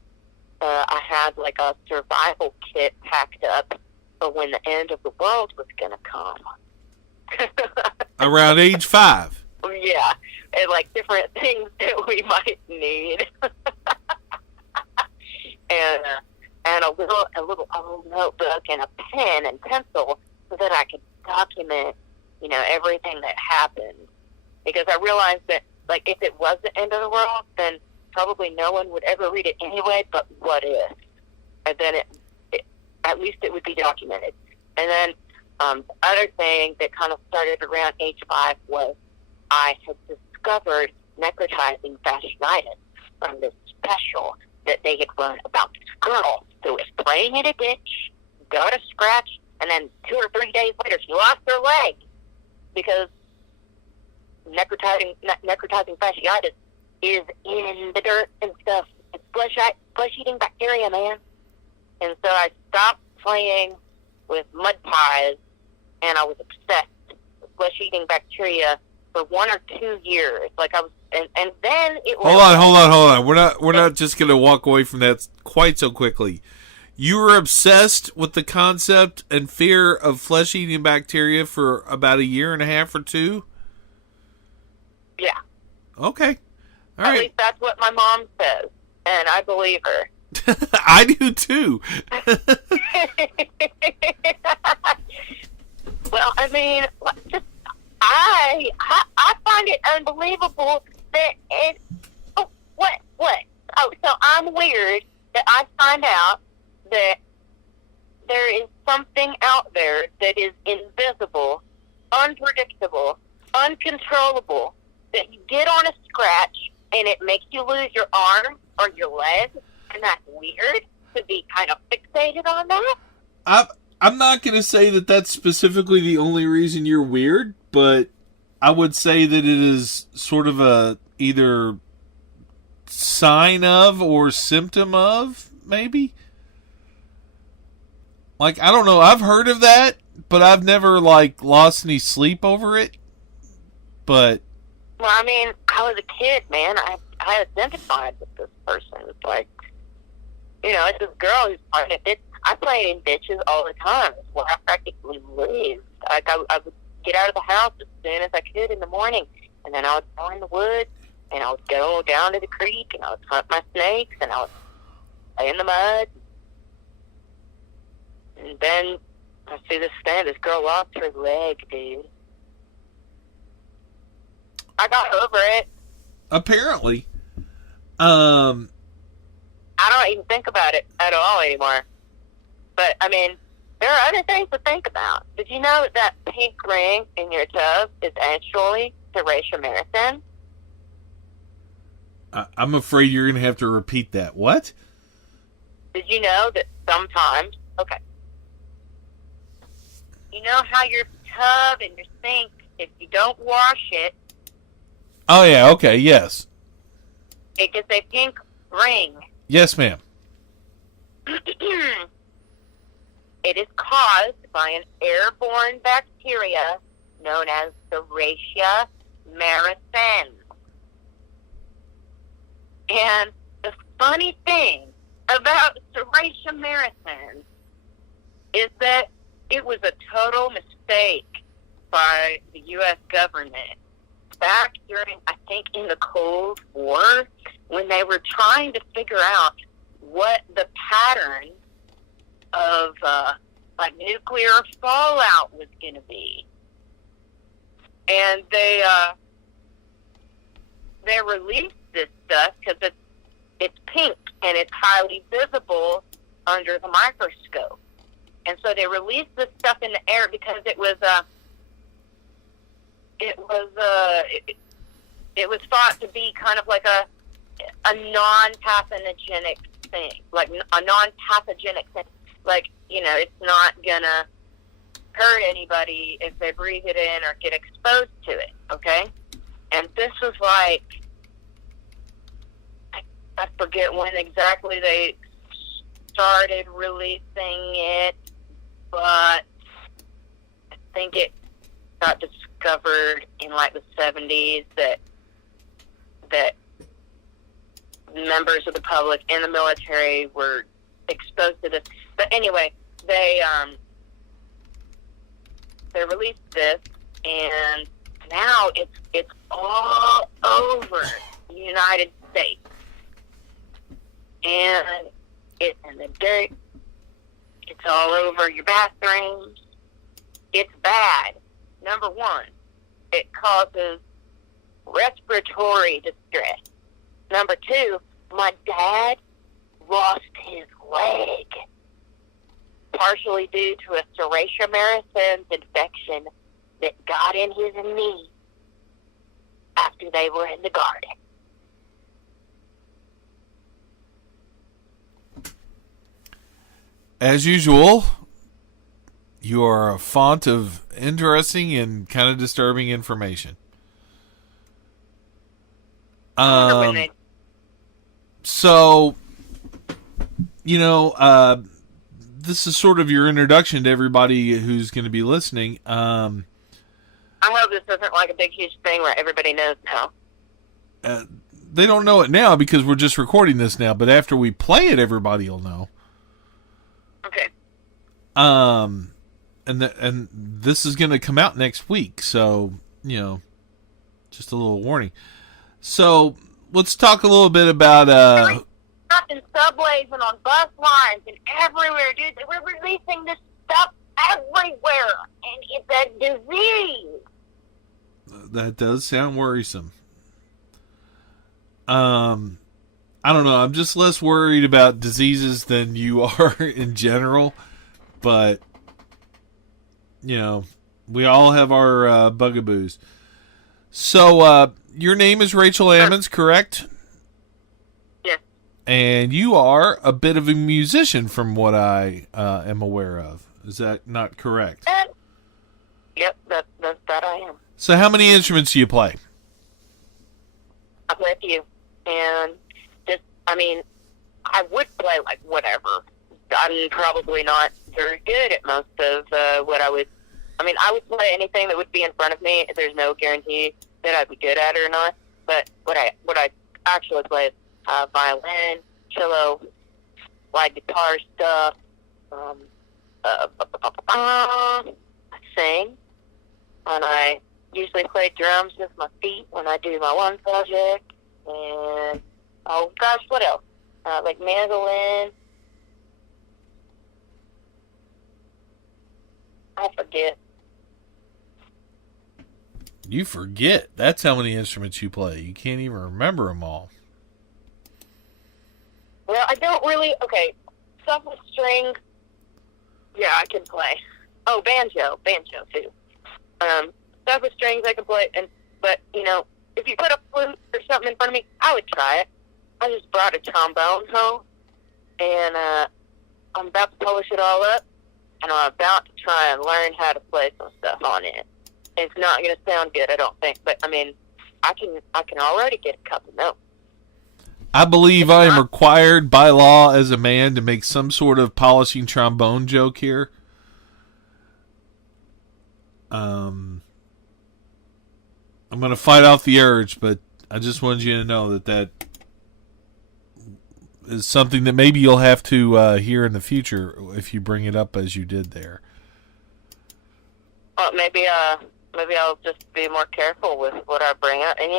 I had like a survival kit packed up for when the end of the world was going to come. Around age 5. Yeah, and like different things that we might need. and a little old notebook and a pen and pencil so that I could document, everything that happened. Because I realized that, like, if it was the end of the world, then probably no one would ever read it anyway, but what if? And then at least it would be documented. And then other thing that kind of started around age 5 was I had discovered necrotizing fasciitis from this special that they had run about this girl who was playing in a ditch, got a scratch, and then 2 or 3 days later she lost her leg because necrotizing fasciitis is in the dirt and stuff. It's flesh-eating bacteria, man. And so I stopped playing with mud pies, and I was obsessed with flesh-eating bacteria for 1 or 2 years. Like I was, and then it was. Hold on. We're not just gonna walk away from that quite so quickly. You were obsessed with the concept and fear of flesh-eating bacteria for about 1.5 years or 2. Yeah. Okay. All At right. least that's what my mom says, and I believe her. I do too. Well, I mean, just I find it unbelievable that it. Oh, what? Oh, so I'm weird that I find out that there is something out there that is invisible, unpredictable, uncontrollable, that you get on a scratch and it makes you lose your arm or your leg, and that's weird to be kind of fixated on that. I'm not going to say that that's specifically the only reason you're weird, but I would say that it is sort of a either sign of or symptom of, maybe. Like, I don't know. I've heard of that, but I've never, like, lost any sleep over it. But... Well, I mean, I was a kid, man. I identified with this person. It's like, you know, it's this girl who's playing a ditch. I played in ditches all the time. It's where I practically lived. Like, I would get out of the house as soon as I could in the morning, and then I would go in the woods, and I would go down to the creek, and I would hunt my snakes, and I would play in the mud. And then I see this girl lost her leg, dude. I got over it. Apparently. I don't even think about it at all anymore. But, I mean, there are other things to think about. Did you know that pink ring in your tub is actually Rachel Ammons? I'm afraid you're going to have to repeat that. What? Did you know that sometimes... Okay. You know how your tub and your sink, if you don't wash it... Oh, yeah, okay, yes. It gets a pink ring. Yes, ma'am. It is caused by an airborne bacteria known as Serratia maricens. And the funny thing about Serratia maricens is that it was a total mistake by the U.S. government back during, I think, in the Cold War, when they were trying to figure out what the pattern of like nuclear fallout was going to be. And they released this stuff because it's pink and it's highly visible under the microscope. And so they released this stuff in the air because it was thought to be kind of like a non-pathogenic thing, like a non-pathogenic thing. Like, you know, it's not gonna hurt anybody if they breathe it in or get exposed to it, okay? And this was like, I forget when exactly they started releasing it, but I think it got discovered in like the 70s that members of the public and the military were exposed to this. But anyway, they released this, and now it's all over the United States, and it's in the dirt. It's all over your bathrooms. It's bad. Number one, it causes respiratory distress. Number two, my dad lost his leg, partially due to a Serratia maricens infection that got in his knee after they were in the garden. as usual, you are a font of interesting and kind of disturbing information. So, this is sort of your introduction to everybody who's going to be listening. I hope this isn't like a big, huge thing where everybody knows now. They don't know it now because we're just recording this now, but after we play it, everybody will know. Okay. And this is going to come out next week, so, just a little warning. So, let's talk a little bit about... in subways and on bus lines and everywhere, dude. We're releasing this stuff everywhere, and it's a disease. That does sound worrisome. I don't know. I'm just less worried about diseases than you are in general, but we all have our bugaboos. So, your name is Rachel Ammons, correct? Yes. And you are a bit of a musician from what I am aware of. Is that not correct? Yep, that I am. So how many instruments do you play? I play a few. And I would play like whatever. I'm probably not very good at most of what I would play anything that would be in front of me. There's no guarantee that I'd be good at it or not. But what I actually play is violin, cello, slide guitar stuff. I sing, and I usually play drums with my feet when I do my one project. And oh gosh, what else? Like mandolin. I forget. You forget. That's how many instruments you play. You can't even remember them all. Well, I don't really... Okay, stuff with strings, yeah, I can play. Oh, banjo too. Stuff with strings I can play, but, if you put a flute or something in front of me, I would try it. I just brought a trombone home, and I'm about to polish it all up, and I'm about to try and learn how to play some stuff on it. It's not going to sound good, I don't think, but, I can already get a couple notes. I believe I am required by law as a man to make some sort of polishing trombone joke here. I'm going to fight off the urge, but I just wanted you to know that is something that maybe you'll have to hear in the future if you bring it up as you did there. Well, maybe I'll just be more careful with what I bring up. And,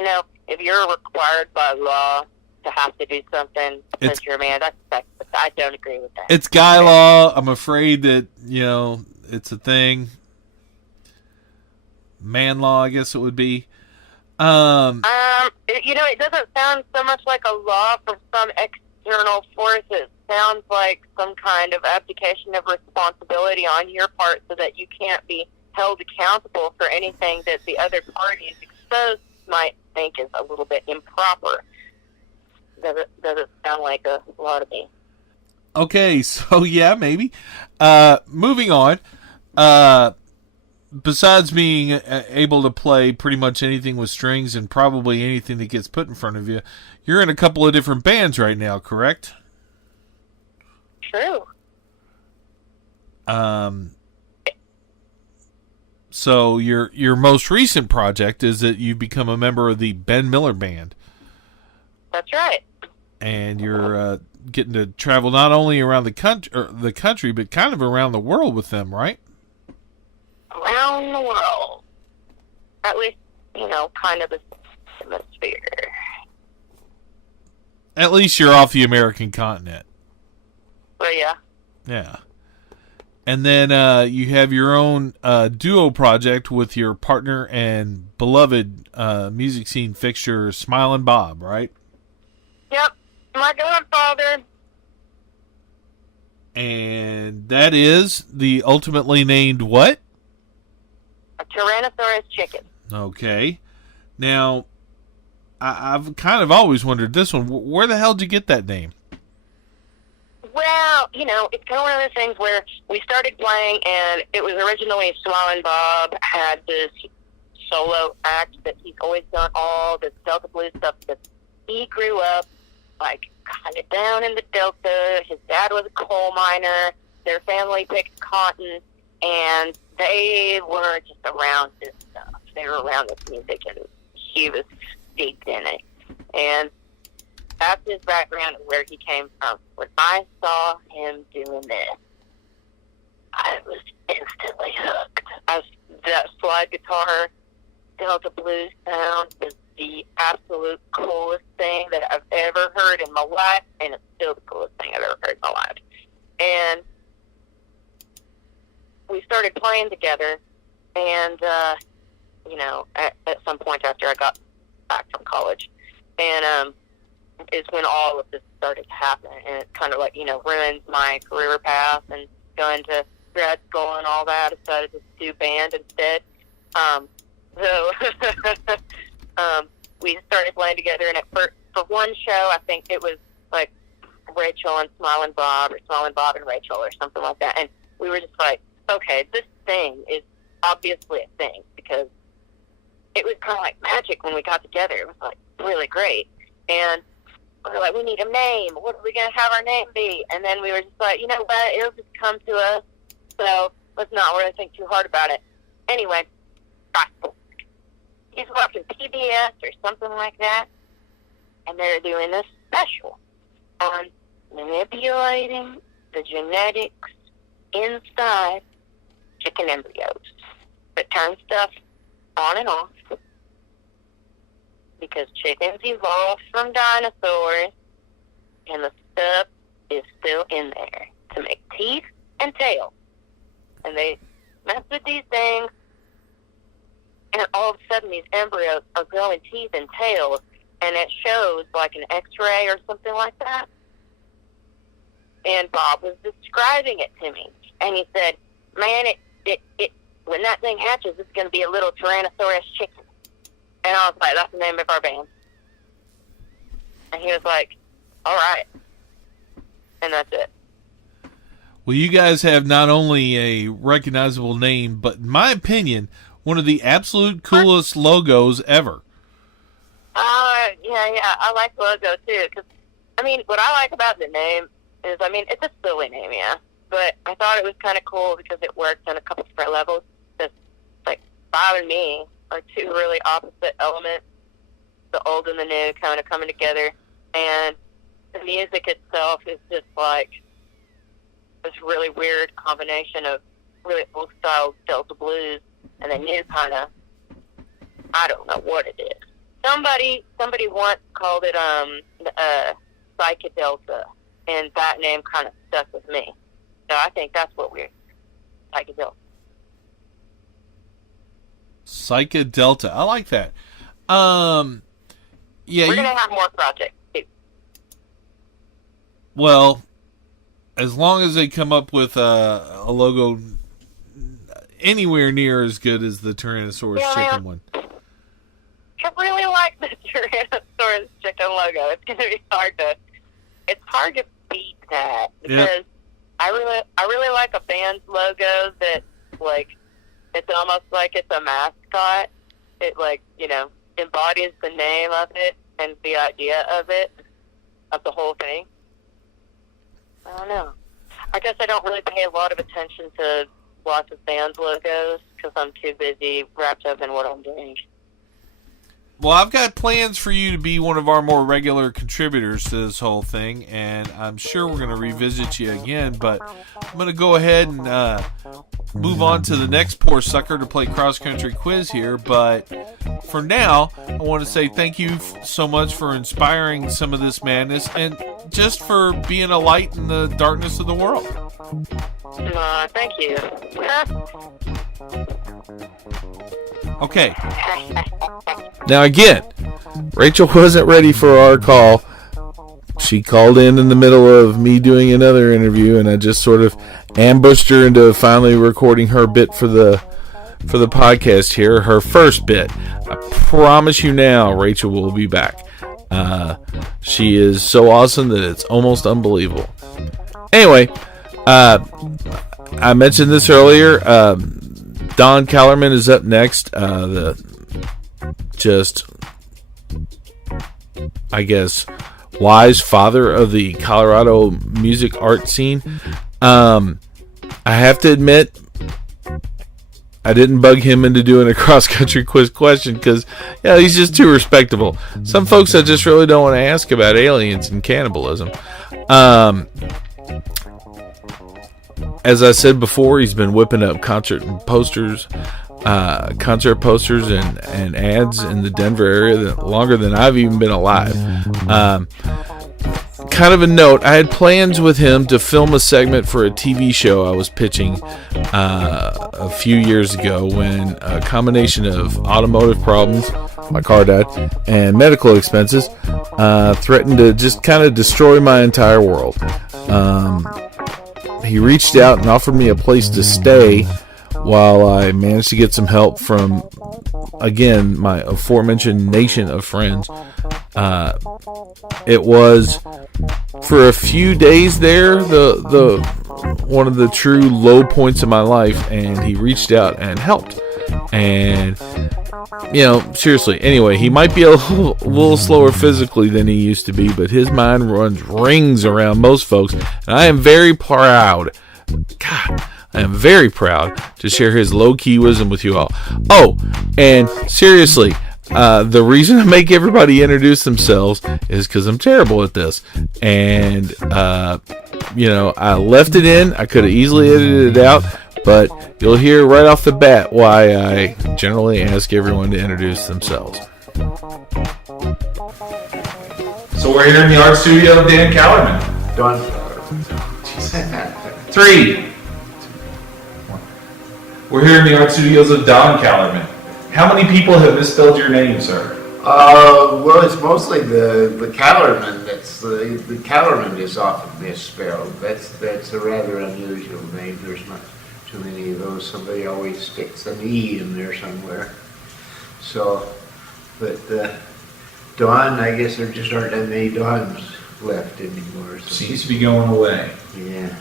if you're required by law to have to do something because you're a man, I don't agree with that. It's guy law. I'm afraid that, it's a thing. Man law, I guess it would be. It doesn't sound so much like a law from some external forces. It sounds like some kind of abdication of responsibility on your part so that you can't be held accountable for anything that the other parties exposed might think is a little bit improper. Does it sound like a law to me? Okay, so yeah, maybe. Moving on. Besides being able to play pretty much anything with strings and probably anything that gets put in front of you, you're in a couple of different bands right now, correct? True. So your most recent project is that you've become a member of the Ben Miller Band. That's right. And you're getting to travel not only around the country, but kind of around the world with them, right? Around the world. At least, kind of a hemisphere. At least you're off the American continent. Well, yeah. Yeah. And then you have your own duo project with your partner and beloved music scene fixture, Smilin' Bob, right? Yep. My godfather. And that is the ultimately named what? A Tyrannosaurus chicken. Okay. Now, I've kind of always wondered this one. Where the hell did you get that name? Well, it's kind of one of those things where we started playing, and it was originally Smiling Bob had this solo act that he's always done all this Delta blues stuff. Because he grew up kind of down in the Delta. His dad was a coal miner. Their family picked cotton, and they were just around this stuff. They were around this music, and he was steeped in it. And that's his background and where he came from. When I saw him doing this, I was instantly hooked. That slide guitar Delta blues sound was the absolute coolest thing that I've ever heard in my life, and it's still the coolest thing I've ever heard in my life. And we started playing together, and at some point after I got back from college, and is when all of this started to happen, and it's kind of ruined my career path and going to grad school and all that. I decided to do band instead. So we started playing together, and for one show, I think it was Rachel and Smiling Bob, or Smiling Bob and Rachel, or something like that. And we were just okay, this thing is obviously a thing, because it was kind of like magic when we got together. It was really great. And we were we need a name. What are we going to have our name be? And then we were just you know what? It'll just come to us. So let's not really think too hard about it. Anyway, he's watching PBS or something like that, and they're doing a special on manipulating the genetics inside chicken embryos that turn stuff on and off, because chickens evolved from dinosaurs, and the stuff is still in there to make teeth and tails. And they mess with these things, and all of a sudden these embryos are growing teeth and tails, and it shows an x-ray or something like that. And Bob was describing it to me, and he said, man, it when that thing hatches, it's going to be a little Tyrannosaurus chicken. And I was like, that's the name of our band. And he was like, all right. And that's it. Well, you guys have not only a recognizable name, but in my opinion, one of the absolute coolest logos ever. Yeah, I like the logo too. Because, what I like about the name is, it's a silly name, yeah. But I thought it was kind of cool because it works on a couple different levels. Just Bob and me are two really opposite elements, the old and the new kind of coming together. And the music itself is just this really weird combination of really old style Delta blues and the new kind of, I don't know what it is. Somebody once called it Psychedelta, and that name kind of stuck with me. So I think that's what we're Psychedelta. Psychedelta. I like that. Yeah. We're going to have more projects, too. Well, as long as they come up with a logo anywhere near as good as the Tyrannosaurus chicken one. I really like the Tyrannosaurus chicken logo. It's going to be hard to beat that, because I really like a band's logo that it's almost like it's a mascot. It embodies the name of it and the idea of the whole thing. I don't know. I guess I don't really pay a lot of attention to lots of bands' logos because I'm too busy wrapped up in what I'm doing. Well, I've got plans for you to be one of our more regular contributors to this whole thing, and I'm sure we're going to revisit you again, but I'm going to go ahead and move on to the next poor sucker to play cross-country quiz here, but for now, I want to say thank you so much for inspiring some of this madness, and just for being a light in the darkness of the world. Thank you. Okay. Now again, Rachel wasn't ready for our call. She called in the middle of me doing another interview, and I just sort of ambushed her into finally recording her bit for the podcast here, her first bit. I promise you now, Rachel will be back. She is so awesome that it's almost unbelievable. Anyway, I mentioned this earlier. Don Callarman is up next. I guess, wise father of the Colorado music art scene. I have to admit, I didn't bug him into doing a cross-country quiz question because, he's just too respectable. Some folks I just really don't want to ask about aliens and cannibalism. As I said before, he's been whipping up concert posters and ads in the Denver area longer than I've even been alive. Kind of a note, I had plans with him to film a segment for a TV show I was pitching a few years ago when a combination of automotive problems, my car died, and medical expenses threatened to just kind of destroy my entire world. He reached out and offered me a place to stay while I managed to get some help from, again, my aforementioned nation of friends. It was, for a few days there, the one of the true low points of my life, and he reached out and helped. And, seriously, anyway, he might be a little slower physically than he used to be, but his mind runs rings around most folks, and I am very proud. God, I am very proud to share his low-key wisdom with you all. Oh, and seriously, the reason I make everybody introduce themselves is because I'm terrible at this. And, I left it in. I could have easily edited it out. But you'll hear right off the bat why I generally ask everyone to introduce themselves. So we're here in the art studio of Dan Callarman. Don. 3, 2, 1. We're here in the art studios of Don Callarman. How many people have misspelled your name, sir? Well, it's mostly the Callarman. The Callarman is often misspelled. That's a rather unusual name. There's not too many of those. Somebody always sticks an E in there somewhere. So, but Don, I guess there just aren't that many Dons left anymore. So. Seems to be going away. Yeah.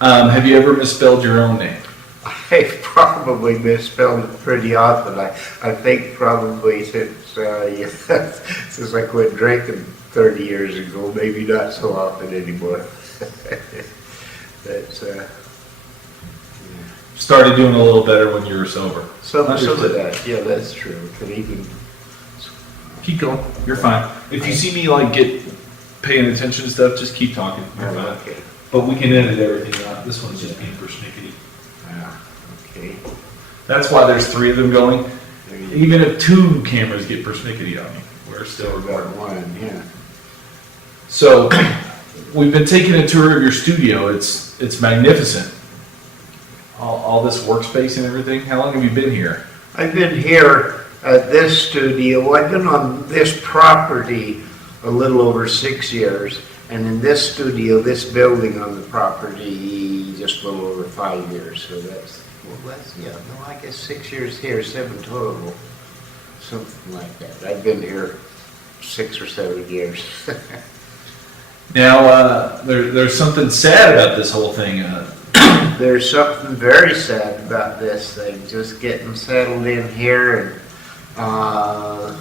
Have you ever misspelled your own name? I probably misspelled it pretty often. I think probably since I quit drinking 30 years ago, maybe not so often anymore. That's Started doing a little better when you were sober. Some of that, yeah, that's true. Could even keep going. You're fine. If you see me paying attention to stuff, just keep talking. You're fine. Okay. But we can edit everything out. This one's just being persnickety. Okay. That's why there's 3 of them going. Even if 2 cameras get persnickety on me, we're still recording. One, yeah. So we've been taking a tour of your studio. It's magnificent. All this workspace and everything. How long have you been here? I've been here at this studio. I've been on this property a little over 6 years, and in this studio, this building on the property, just a little over 5 years. So I guess 6 years here, 7 total, something like that. I've been here 6 or 7 years. Now, there's something sad about this whole thing. There's something very sad about this thing, just getting settled in here, and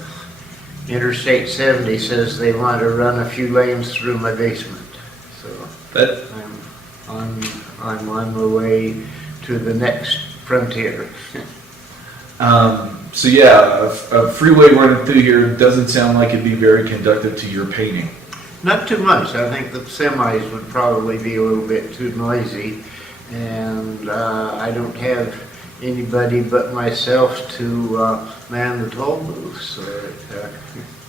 Interstate 70 says they want to run a few lanes through my basement. So I'm on my way to the next frontier. A freeway running through here doesn't sound like it'd be very conducive to your painting. Not too much. I think the semis would probably be a little bit too noisy, and I don't have anybody but myself to man the toll booth. So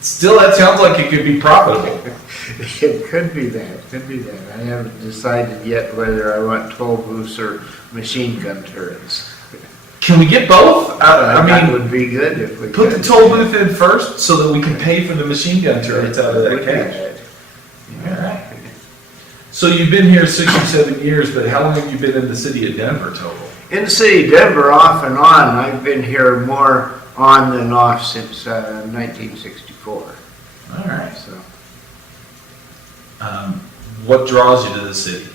still, that sounds like it could be profitable. It could be that. I haven't decided yet whether I want toll booths or machine gun turrets. Can we get both? That would be good if we put could. The toll booth in first so that we can pay for the machine gun turrets out of that cash. All right. So you've been here 6 or 7 years, but how long have you been in the city of Denver total? In the city of Denver, off and on. I've been here more on than off since 1964. All right. So, what draws you to the city?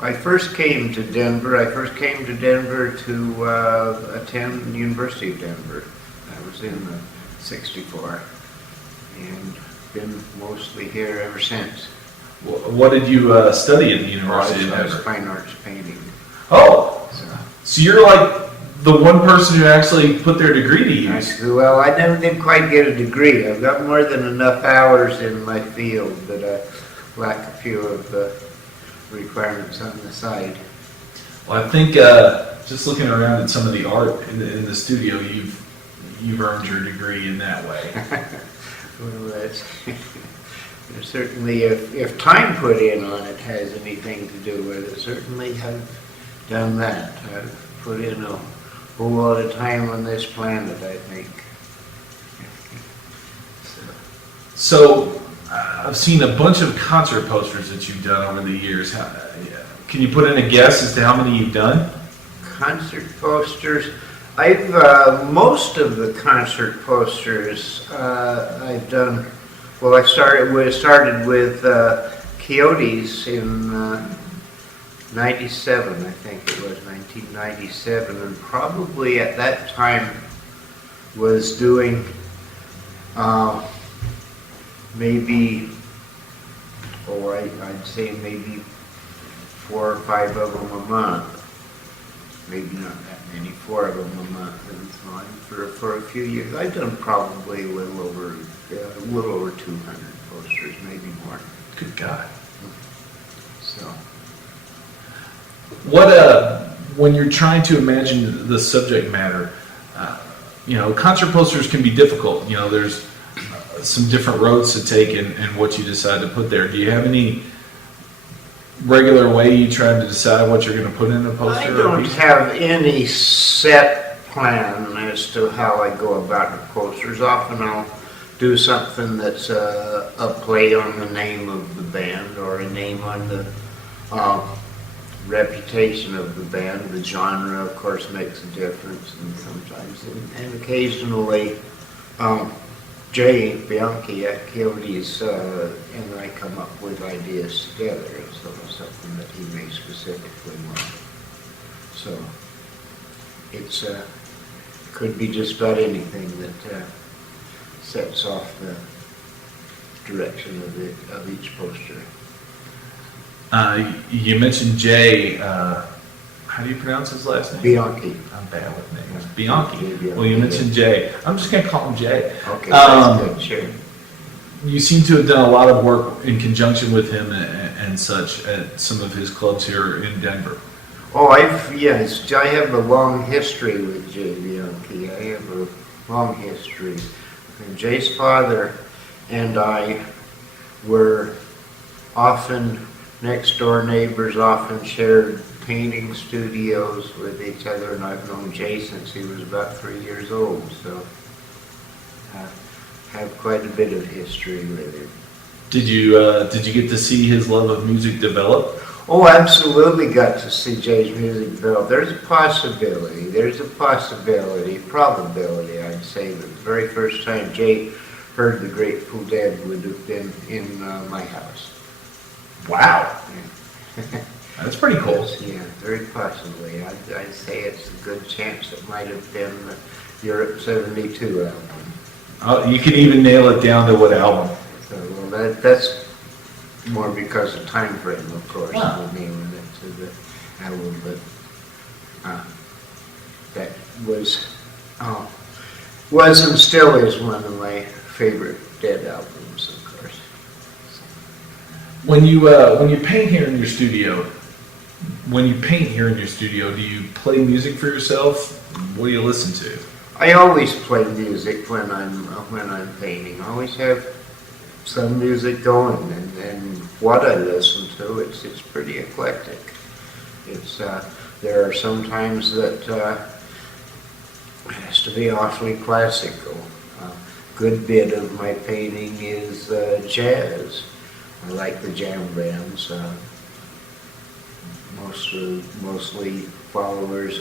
I first came to Denver. I first came to Denver to attend the University of Denver. I was in '64, and been mostly here ever since. What did you study at the University of I was Denver? fine arts painting. Oh, So, so you're like the one person who actually put their degree to use. well, I never did quite get a degree. I've got more than enough hours in my field, but I lack a few of the requirements on the side. Well, I think just looking around at some of the art in the studio, you've earned your degree in that way. Well, that's certainly, if time put in on it has anything to do with it, certainly have done that. I've put in a whole lot of time on this planet, I think. So I've seen a bunch of concert posters that you've done over the years. Can you put in a guess as to how many you've done? Concert posters. I've most of the concert posters I've done. Well, I started with Coyotes in '97. I think it was 1997, and probably at that time was doing maybe, I'd say maybe 4 or 5 of them a month. Maybe not that many, 4 of them a month, and so on. For a few years, I've done probably a little over 200 posters, maybe more. Good God. So, What when you're trying to imagine the subject matter, concert posters can be difficult. There's some different roads to take in what you decide to put there. Do you have any regular way you try to decide what you're going to put in a poster? I don't have any set plan as to how I go about the posters. Often I'll do something that's a play on the name of the band, or a name on the reputation of the band. The genre, of course, makes a difference, and sometimes, and occasionally, Jay Bianchi at Coyotes and I come up with ideas together, and so it's something that he may specifically want. So it's could be just about anything that sets off the direction of each poster. You mentioned Jay. How do you pronounce his last name? Bianchi. I'm bad with names. Bianchi. Bianchi. Well, you mentioned Jay. I'm just going to call him Jay. Okay, that's good, sure. You seem to have done a lot of work in conjunction with him and such at some of his clubs here in Denver. Oh, I have a long history with Jay Bianchi. I have a long history. And Jay's father and I were often next door neighbors, often shared painting studios with each other, and I've known Jay since he was about 3 years old, so I have quite a bit of history with him. Did you get to see his love of music develop? Oh, absolutely got to see Jay's music develop. There's a probability, I'd say, that the very first time Jay heard the Grateful Dead would have been in my house. Wow. Yeah. That's pretty cool. Yeah, very possibly. I'd say it's a good chance it might have been the Europe 72 album. Oh, you can even nail it down to what album. So, well, that's more because of time frame, of course, than nailing it to the album, but that was and still is one of my favorite Dead albums, of course. When you paint here in your studio, do you play music for yourself? What do you listen to? I always play music when I'm painting. I always have some music going, and what I listen to, it's pretty eclectic. It's there are some times that it has to be awfully classical. A good bit of my painting is jazz. I like the jam bands. Mostly followers,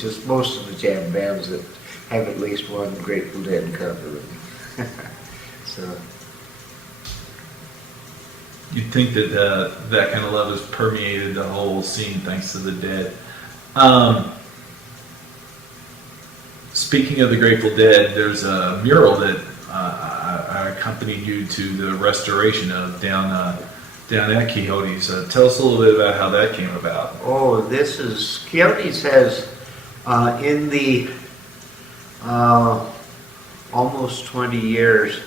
just most of the jam bands that have at least one Grateful Dead cover. So You'd think that that kind of love has permeated the whole scene thanks to the Dead. Speaking of the Grateful Dead, there's a mural that I accompanied you to the restoration of down at Quixote's. Tell us a little bit about how that came about. Oh, this is Quixote's has in the almost 20 years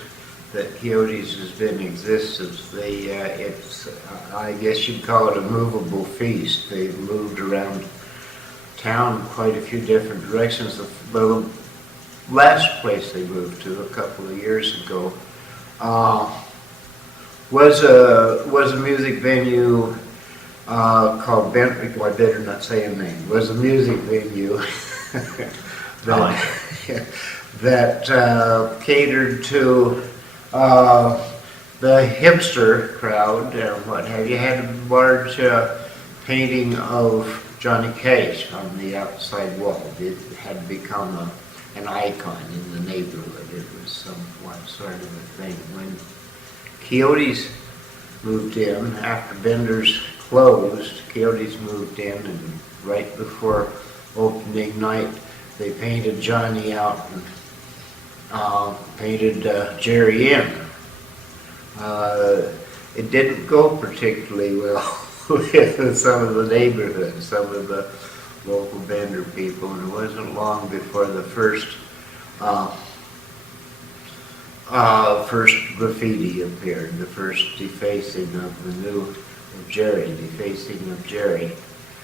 that Quixote's has been in existence. It's I guess you'd call it a movable feast. They've moved around town quite a few different directions. The last place they moved to a couple of years ago was a music venue called Bentley. Well, I better not say a name. Was a music venue that catered to the hipster crowd and what have you. Had a large painting of Johnny Cash on the outside wall. It had become an icon in the neighborhood. It was somewhat sort of a thing. When Quixote's moved in, after Bender's closed, Quixote's moved in, and right before opening night, they painted Johnny out and painted Jerry in. It didn't go particularly well with some of the neighborhood, some of the local Bender people, and it wasn't long before the first graffiti appeared, the first defacing of the new Jerry, defacing of Jerry.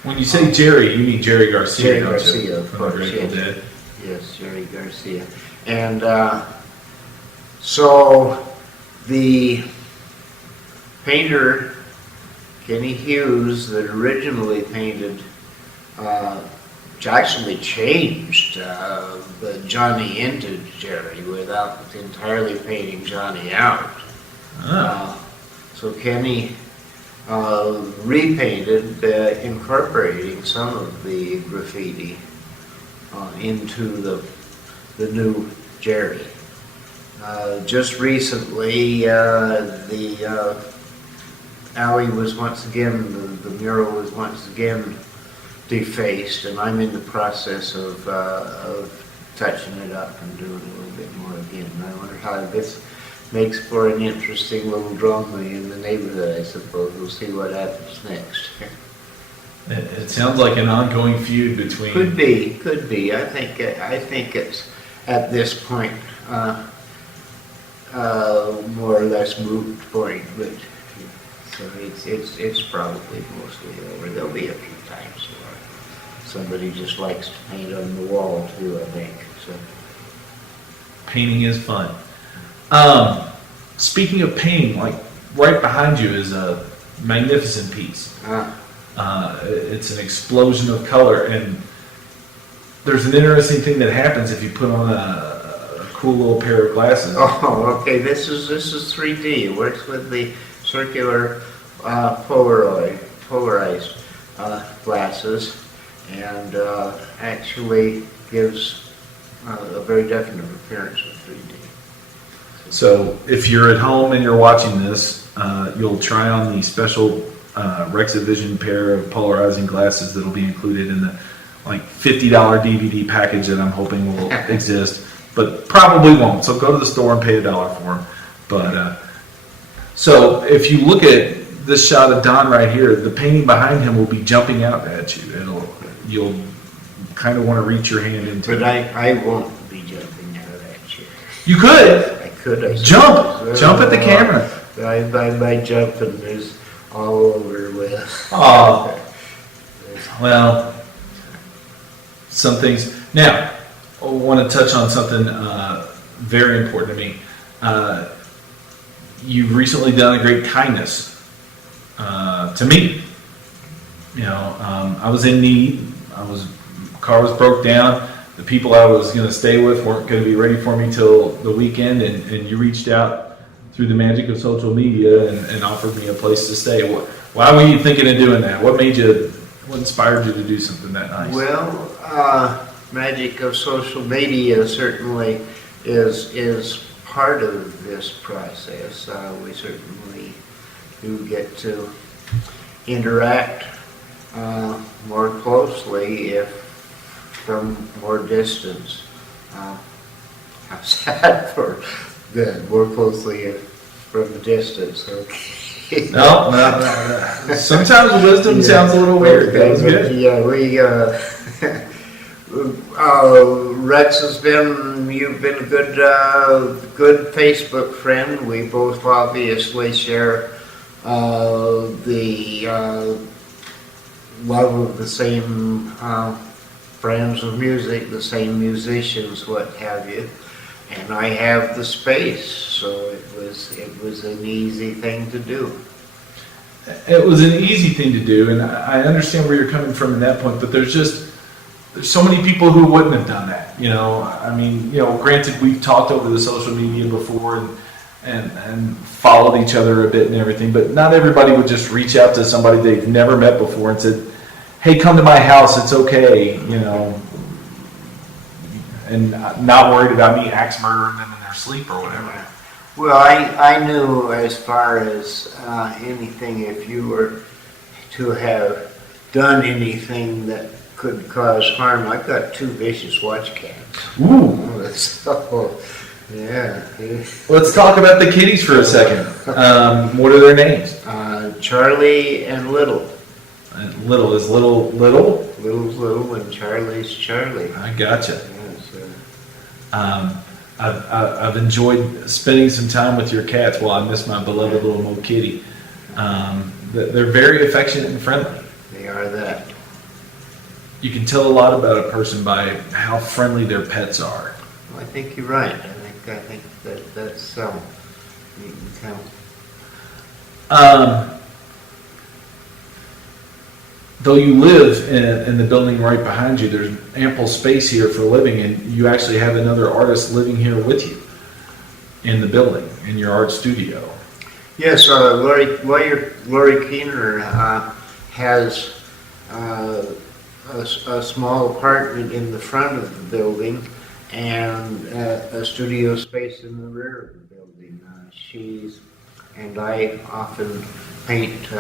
When you say Jerry, you mean Jerry Garcia, Jerry don't Garcia, you? of From course, the Grateful yes. Dead. Yes, Jerry Garcia. And so the painter, Kenny Hughes, that originally painted, actually changed the Johnny into Jerry without entirely painting Johnny out. So Kenny repainted, incorporating some of the graffiti into the new Jerry. Just recently, the alley was once again, the mural was once again defaced, and I'm in the process of touching it up and doing a little bit more again. And I wonder how this makes for an interesting little drama in the neighborhood, I suppose. We'll see what happens next. It sounds like an ongoing feud between... Could be. I think it's at this point more or less moot point, but so it's probably mostly over. There'll be a few times where somebody just likes to paint on the wall too, I think. So Painting is fun. Speaking of painting, like right behind you is a magnificent piece. It's an explosion of color, and there's an interesting thing that happens if you put on a cool little pair of glasses. Oh, okay. This is 3D. It works with the circular polarized glasses, and actually gives a very definite appearance of 3D. So if you're at home and you're watching this, you'll try on the special Rexivision pair of polarizing glasses that'll be included in the like $50 DVD package that I'm hoping will exist, but probably won't. So go to the store and pay $1 for them. But so if you look at this shot of Don right here, the painting behind him will be jumping out at you. You'll kind of want to reach your hand into But it. I won't be jumping out at you. You could I could. I jump at the camera. My jumping is all over with. Oh, well, some things. Now, I want to touch on something very important to me. You've recently done a great kindness to me. You know, I was in need. Car was broke down. The people I was going to stay with weren't going to be ready for me till the weekend, and you reached out through the magic of social media and offered me a place to stay. Why were you thinking of doing that? What inspired you to do something that nice? Well, magic of social media certainly is part of this process. We certainly you get to interact more closely if from more distance. How's that for good? More closely if from a distance. Okay. No. Sometimes wisdom sounds a little weird. That was good. Yeah, Rex you've been a good Facebook friend. We both obviously share the love of the same friends of music, the same musicians, what have you. And I have the space, so it was an easy thing to do. It was an easy thing to do, and I understand where you're coming from in that point, but there's so many people who wouldn't have done that. I mean, granted, we've talked over the social media before and followed each other a bit and everything, but not everybody would just reach out to somebody they've never met before and said, hey, come to my house, it's okay, and not worried about me axe murdering them in their sleep or whatever. Well, I knew as far as anything, if you were to have done anything that could cause harm, I've got 2 vicious watch cats. Ooh. So, yeah. Let's talk about the kitties for a second. What are their names? Charlie and Little. Little is Little? Little's Little and Charlie's Charlie. I gotcha. Yeah, I've enjoyed spending some time with your cats while I miss my beloved little Mo Kitty. They're very affectionate and friendly. they are that. You can tell a lot about a person by how friendly their pets are. Well, I think you're right. I think that's you can tell. Though you live in the building right behind you, there's ample space here for living, and you actually have another artist living here with you in the building, in your art studio. Yes, Lori Keener has a small apartment in the front of the building and a studio space in the rear of the building. She and I often paint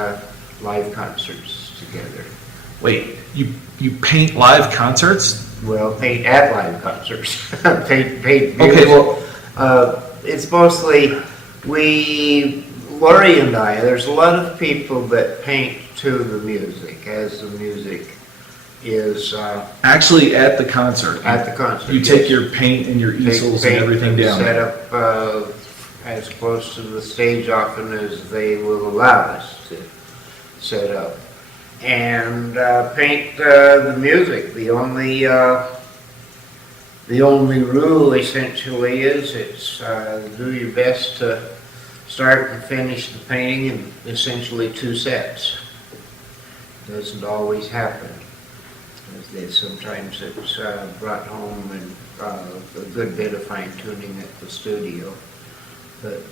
live concerts together. Wait, you paint live concerts? Well, paint at live concerts. paint music. Okay, well, it's mostly Lori and I. There's a lot of people that paint to the music as the music is actually at the concert. at the concert. You take your paint and your easels and everything down. Set up as close to the stage often as they will allow us to set up. And paint the music. The only rule essentially is it's do your best to start and finish the painting in essentially 2 sets. Doesn't always happen. Sometimes it's brought home and a good bit of fine tuning at the studio. But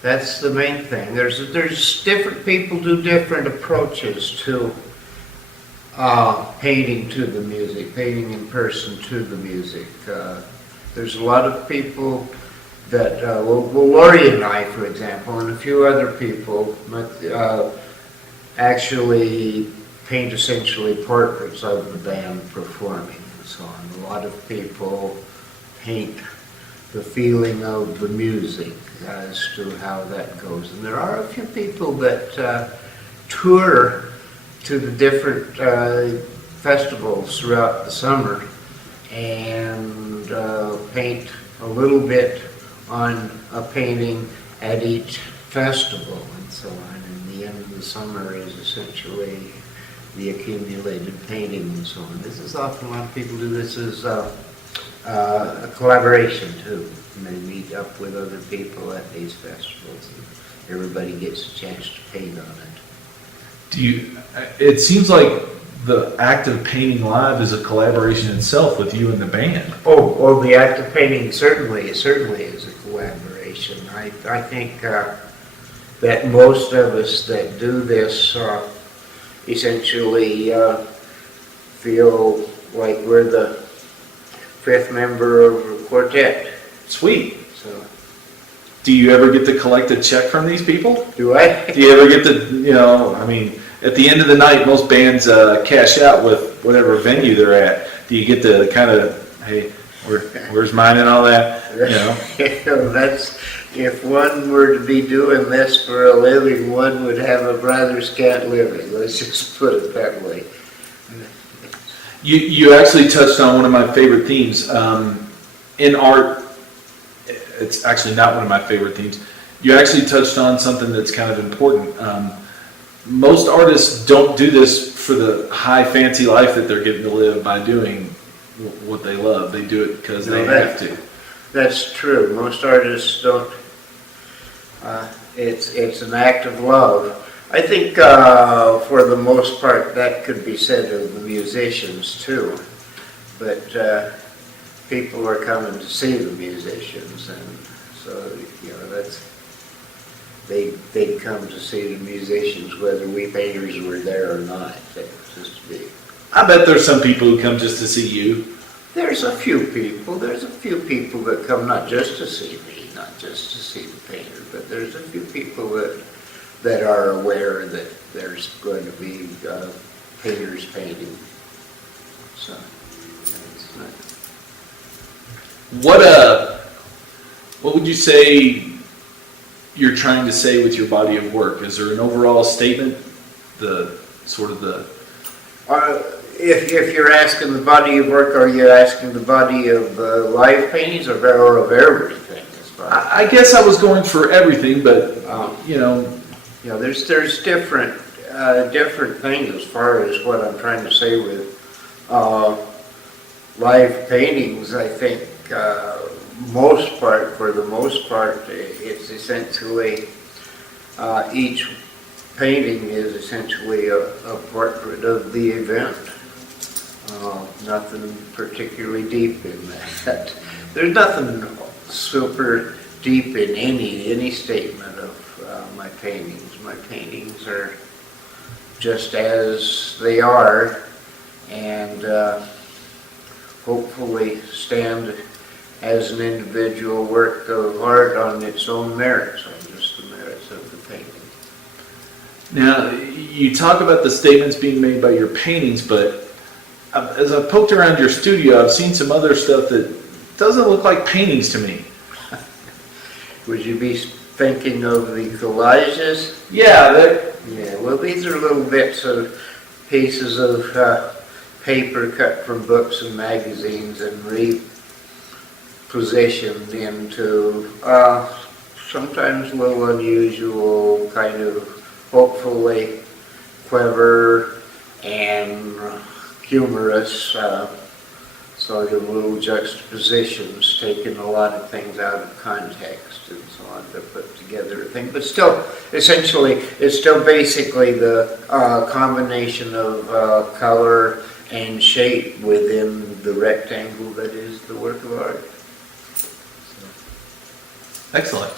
that's the main thing. There's different people do different approaches to painting to the music, painting in person to the music. There's a lot of people that, Lori and I, for example, and a few other people actually paint essentially portraits of the band performing and so on. A lot of people paint the feeling of the music as to how that goes. And there are a few people that tour to the different festivals throughout the summer and paint a little bit on a painting at each festival and so on. And the end of the summer is essentially the accumulated painting and so on. This is often a lot of people do this as a collaboration too. And they meet up with other people at these festivals and everybody gets a chance to paint on it. It seems like the act of painting live is a collaboration itself with you and the band. Oh, the act of painting certainly is a collaboration. I think that most of us that do this essentially feel like we're the 5th member of a quartet. Sweet. So Do you ever get to collect a check from these people? Do I? Do you ever get to, I mean, at the end of the night, most bands cash out with whatever venue they're at. Do you get to kind of, hey, where's mine and all that? That's, if one were to be doing this for a living, one would have a rather scant living. Let's just put it that way. You actually touched on one of my favorite themes. In art, it's actually not one of my favorite themes. You actually touched on something that's kind of important. Most artists don't do this for the high fancy life that they're getting to live by doing what they love. They do it because they have to. That's true. Most artists don't. It's an act of love. I think for the most part that could be said of the musicians too. But people are coming to see the musicians, and so they'd come to see the musicians whether we painters were there or not. Just to be. I bet there's some people who come just to see you. There's a few people. There's a few people that come not just to see me, not just to see the painter, but there's a few people that are aware that there's going to be painters painting. So it's not. What would you say you're trying to say with your body of work? Is there an overall statement? If you're asking the body of work, are you asking the body of live paintings or of everything? I guess I was going for everything, but there's different things as far as what I'm trying to say with live paintings. I think for the most part, it's essentially each painting is essentially a portrait of the event. Nothing particularly deep in that. There's nothing super deep in any statement of my paintings. My paintings are just as they are, and hopefully stand as an individual work of art on its own merits, on just the merits of the painting. Now, you talk about the statements being made by your paintings, but as I've poked around your studio, I've seen some other stuff that doesn't look like paintings to me. Would you be thinking of the collages? Yeah. Well, these are little bits of pieces of paper cut from books and magazines and repositioned into sometimes a little unusual, kind of hopefully clever and humorous sort of little juxtapositions, taking a lot of things out of context and so on to put together a thing. But still, essentially, it's still basically the combination of color and shape within the rectangle that is the work of art. Excellent.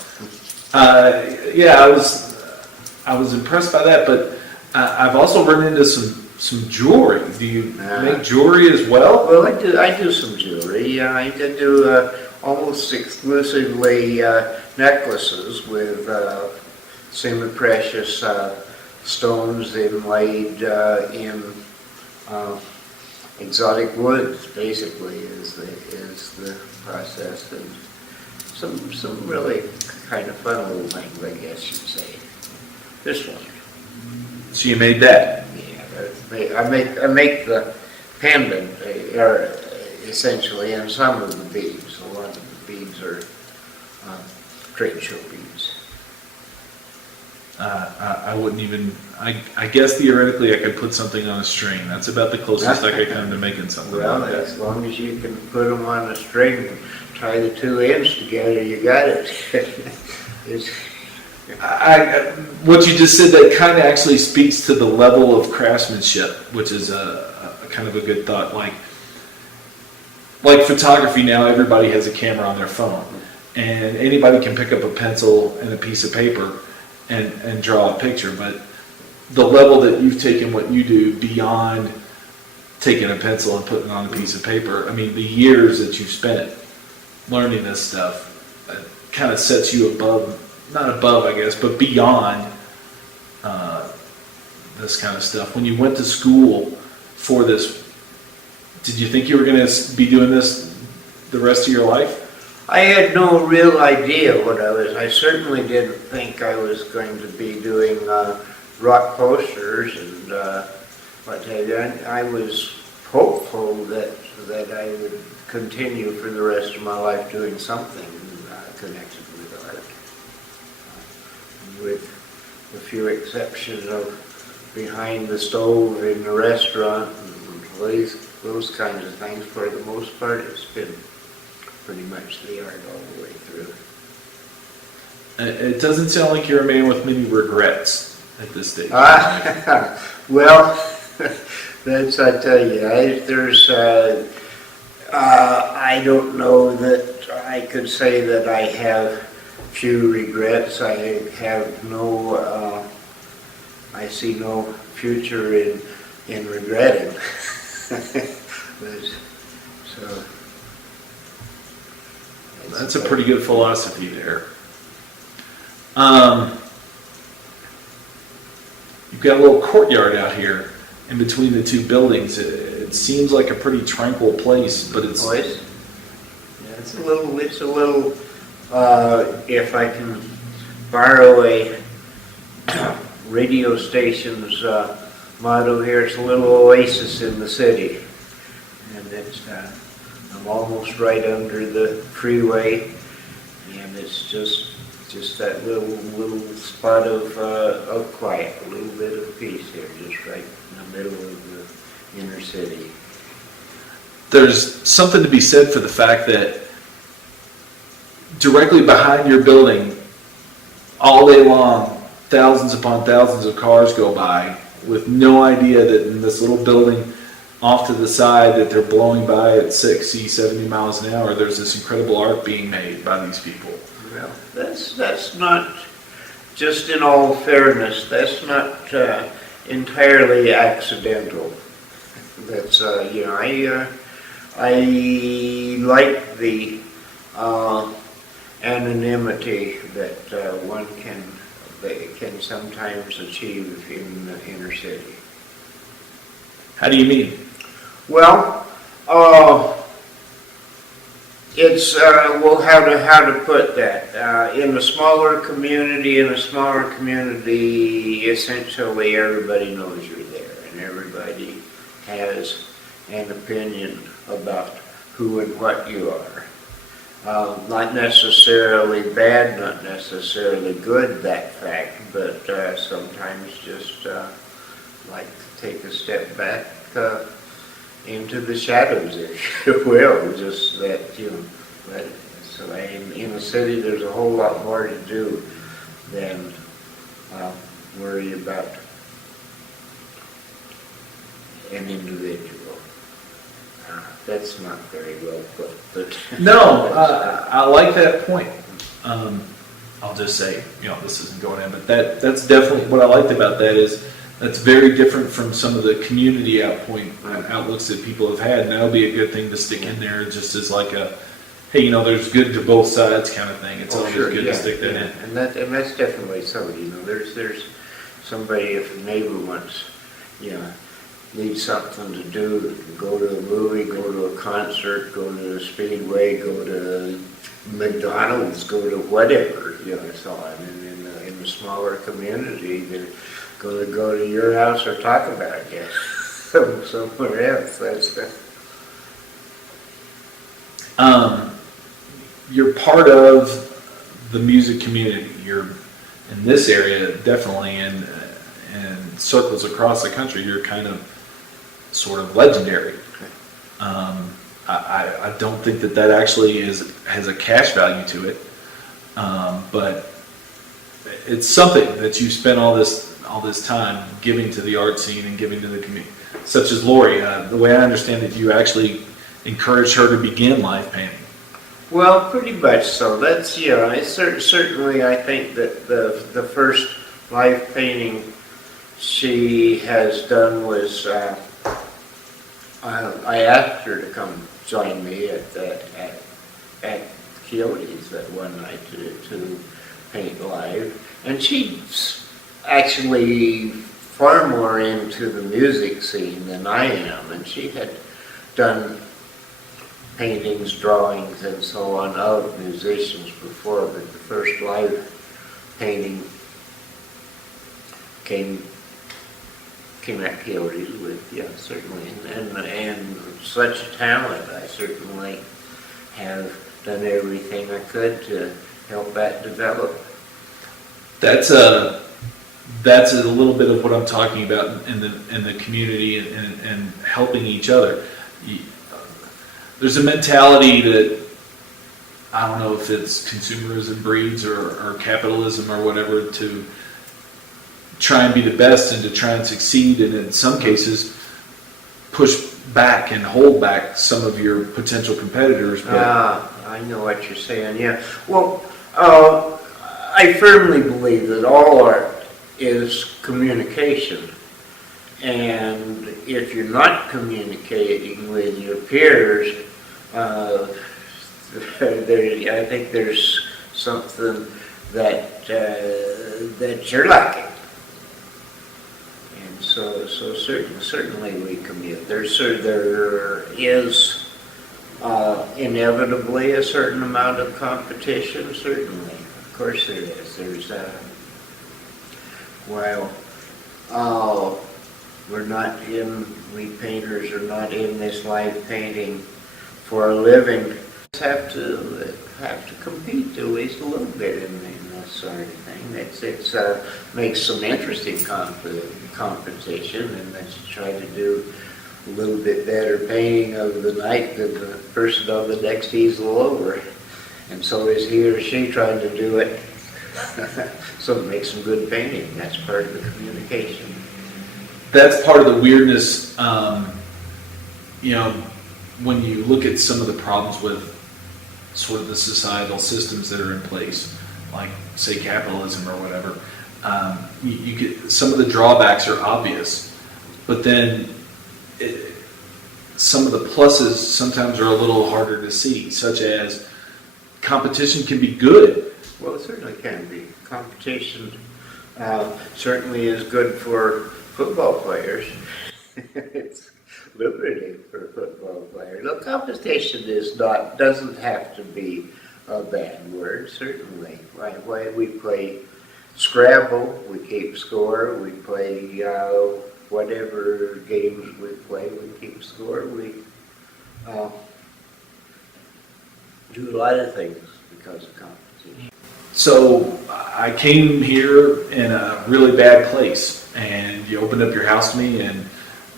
I was impressed by that, but I've also run into some jewelry. Do you make jewelry as well? Well, I do some jewelry. I do almost exclusively necklaces with semi-precious stones inlaid in exotic woods. Basically, is the process, and some really kind of fun little things, I guess you'd say. This one. So you made that? Yeah, I make the pendant, essentially, and some of the beads. A lot of the beads are trade show beads. I wouldn't even. I guess theoretically I could put something on a string. That's about the closest I could come to making something. Well, like that. as long as you can put them on a string and tie the two ends together, you got it. What you just said, that kind of actually speaks to the level of craftsmanship, which is a kind of a good thought. Like photography now, everybody has a camera on their phone, and anybody can pick up a pencil and a piece of paper and draw a picture. But the level that you've taken what you do beyond taking a pencil and putting it on a piece of paper, I mean, the years that you've spent learning this stuff, kind of sets you above, not above, I guess, but beyond this kind of stuff? When you went to school for this, did you think you were going to be doing this the rest of your life? I had no real idea what I certainly didn't think I was going to be doing rock posters and what have you. I was hopeful that I would continue for the rest of my life doing something connected with art. With a few exceptions of behind the stove in the restaurant and those kinds of things, for the most part, it's been pretty much the art all the way through. It doesn't sound like you're a man with many regrets at this stage. Well, that's, I tell you, I don't know that I could say that I have few regrets. I have no, I see no future in regretting. So that's a pretty good philosophy there. You've got a little courtyard out here in between the two buildings. It seems like a pretty tranquil place, but it's it's a little. If I can borrow a radio station's motto here, it's a little oasis in the city, and it's I'm almost right under the freeway, and it's just that little spot of quiet, a little bit of peace here, just right in the middle of the inner city. There's something to be said for the fact that directly behind your building, all day long, thousands upon thousands of cars go by with no idea that in this little building off to the side that they're blowing by at 60, 70 miles an hour, there's this incredible art being made by these people. Well, that's not, just in all fairness, that's not entirely accidental. That's, I like the anonymity that one can sometimes achieve in the inner city. How do you mean? Well, it's how to put that. In a smaller community, essentially everybody knows you're there, and everybody has an opinion about who and what you are. Not necessarily bad, not necessarily good, that fact, but sometimes just like to take a step back into the shadows, if you will, just that, so in a city there's a whole lot more to do than worry about an individual. That's not very well put, but no, I like that point. I'll just say, this isn't going in, but that's definitely what I liked about that is that's very different from some of the community outlooks that people have had, and that'll be a good thing to stick in there, just as like a, hey, there's good to both sides kind of thing. It's always good to stick that in. And that's definitely so. There's somebody, if a neighbor wants, needs something to do, go to a movie, go to a concert, go to a speedway, go to McDonald's, go to whatever, so in the smaller community, they're going to go to your house or talk about it, somewhere else. You're part of the music community. You're in this area, definitely, and circles across the country, you're kind of sort of legendary. I don't think that actually has a cash value to it, but it's something that you spent all this time giving to the art scene and giving to the community. Such as Lori, the way I understand it, you actually encouraged her to begin live painting. Well, pretty much so. That's certainly I think that the first live painting she has done was I asked her to come join me at Coyotes that one night to paint live. And she's actually far more into the music scene than I am, and she had done paintings, drawings, and so on of musicians before, but the first live painting came at Coyotes with, certainly, and such talent. I certainly have done everything I could to help that develop. That's a little bit of what I'm talking about in the community and helping each other. There's a mentality that, I don't know if it's consumerism breeds or capitalism or whatever, to try and be the best and to try and succeed, and in some cases push back and hold back some of your potential competitors. I know what you're saying, yeah. Well, I firmly believe that all art is communication. And if you're not communicating with your peers, I think there's something that you're lacking. And so certainly we commute. There is inevitably a certain amount of competition. Certainly, of course there is. There's we painters are not in this live painting for a living. Have to compete at least a little bit in this sort of thing. It's makes some interesting competition, and let's try to do a little bit better painting of the night than the person on the next easel over. And so is he or she trying to do it. So it makes some good painting. That's part of the communication. That's part of the weirdness, when you look at some of the problems with sort of the societal systems that are in place, like, say, capitalism or whatever. You get, some of the drawbacks are obvious, but then some of the pluses sometimes are a little harder to see, such as competition can be good. Well, it certainly can be. Competition certainly is good for football players. It's lucrative for a football player. No, competition doesn't have to be a bad word, certainly. Why we play Scrabble, we keep score, we play whatever games we play, we keep score, we do a lot of things because of competition. So I came here in a really bad place, and you opened up your house to me, and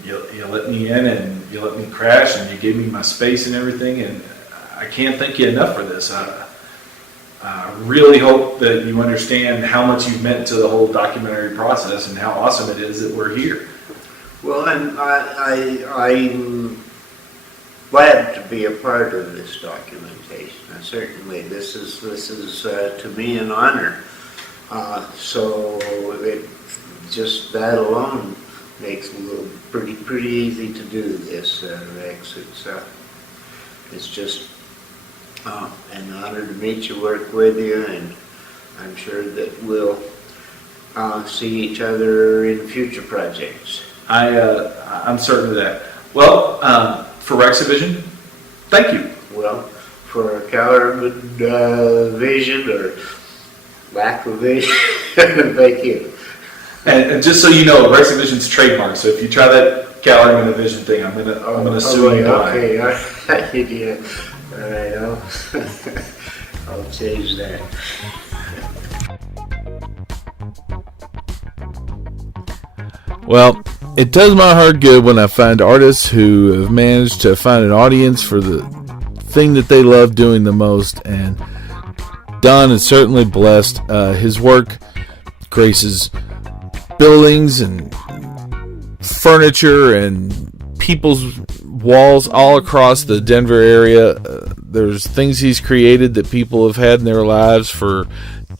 you let me in, and you let me crash, and you gave me my space and everything, and I can't thank you enough for this. I really hope that you understand how much you've meant to the whole documentary process and how awesome it is that we're here. Well, I'm glad to be a part of this documentation. Certainly, this is to me an honor. So it just that alone makes it pretty easy to do this, Rex. It's just an honor to meet you, work with you, and I'm sure that we'll see each other in future projects. I'm certain of that. Well, for Rexavision, thank you. Well, for Callarman vision or lack of vision, thank you. And just so you know, Rexavision's trademark. So if you try that Callarman vision thing, I'm gonna sue you. Okay, all right, yeah. All right, I'll change that. Well, it does my heart good when I find artists who have managed to find an audience for the thing that they love doing the most, and Don is certainly blessed. His work graces buildings and furniture and people's walls all across the Denver area. There's things he's created that people have had in their lives for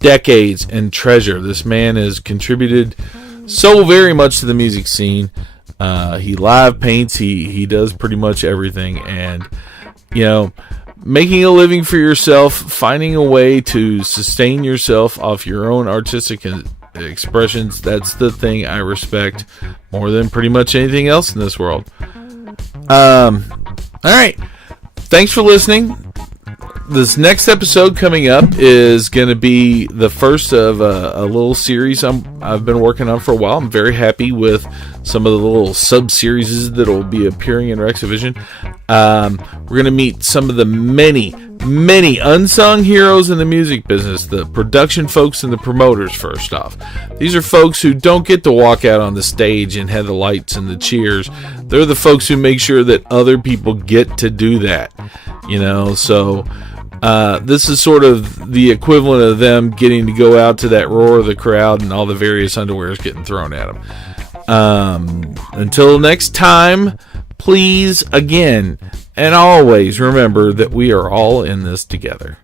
decades and treasure. This man has contributed so very much to the music scene. He live paints, he does pretty much everything, and making a living for yourself, finding a way to sustain yourself off your own artistic expressions, that's the thing I respect more than pretty much anything else in this world. All right. Thanks for listening. This next episode coming up is going to be the first of a little series I've been working on for a while. I'm very happy with some of the little sub-series that will be appearing in Rexavision. We're going to meet some of the many unsung heroes in the music business, the production folks and the promoters, first off. These are folks who don't get to walk out on the stage and have the lights and the cheers. They're the folks who make sure that other people get to do that. So this is sort of the equivalent of them getting to go out to that roar of the crowd and all the various underwears getting thrown at them. Until next time, please, again, and always remember that we are all in this together.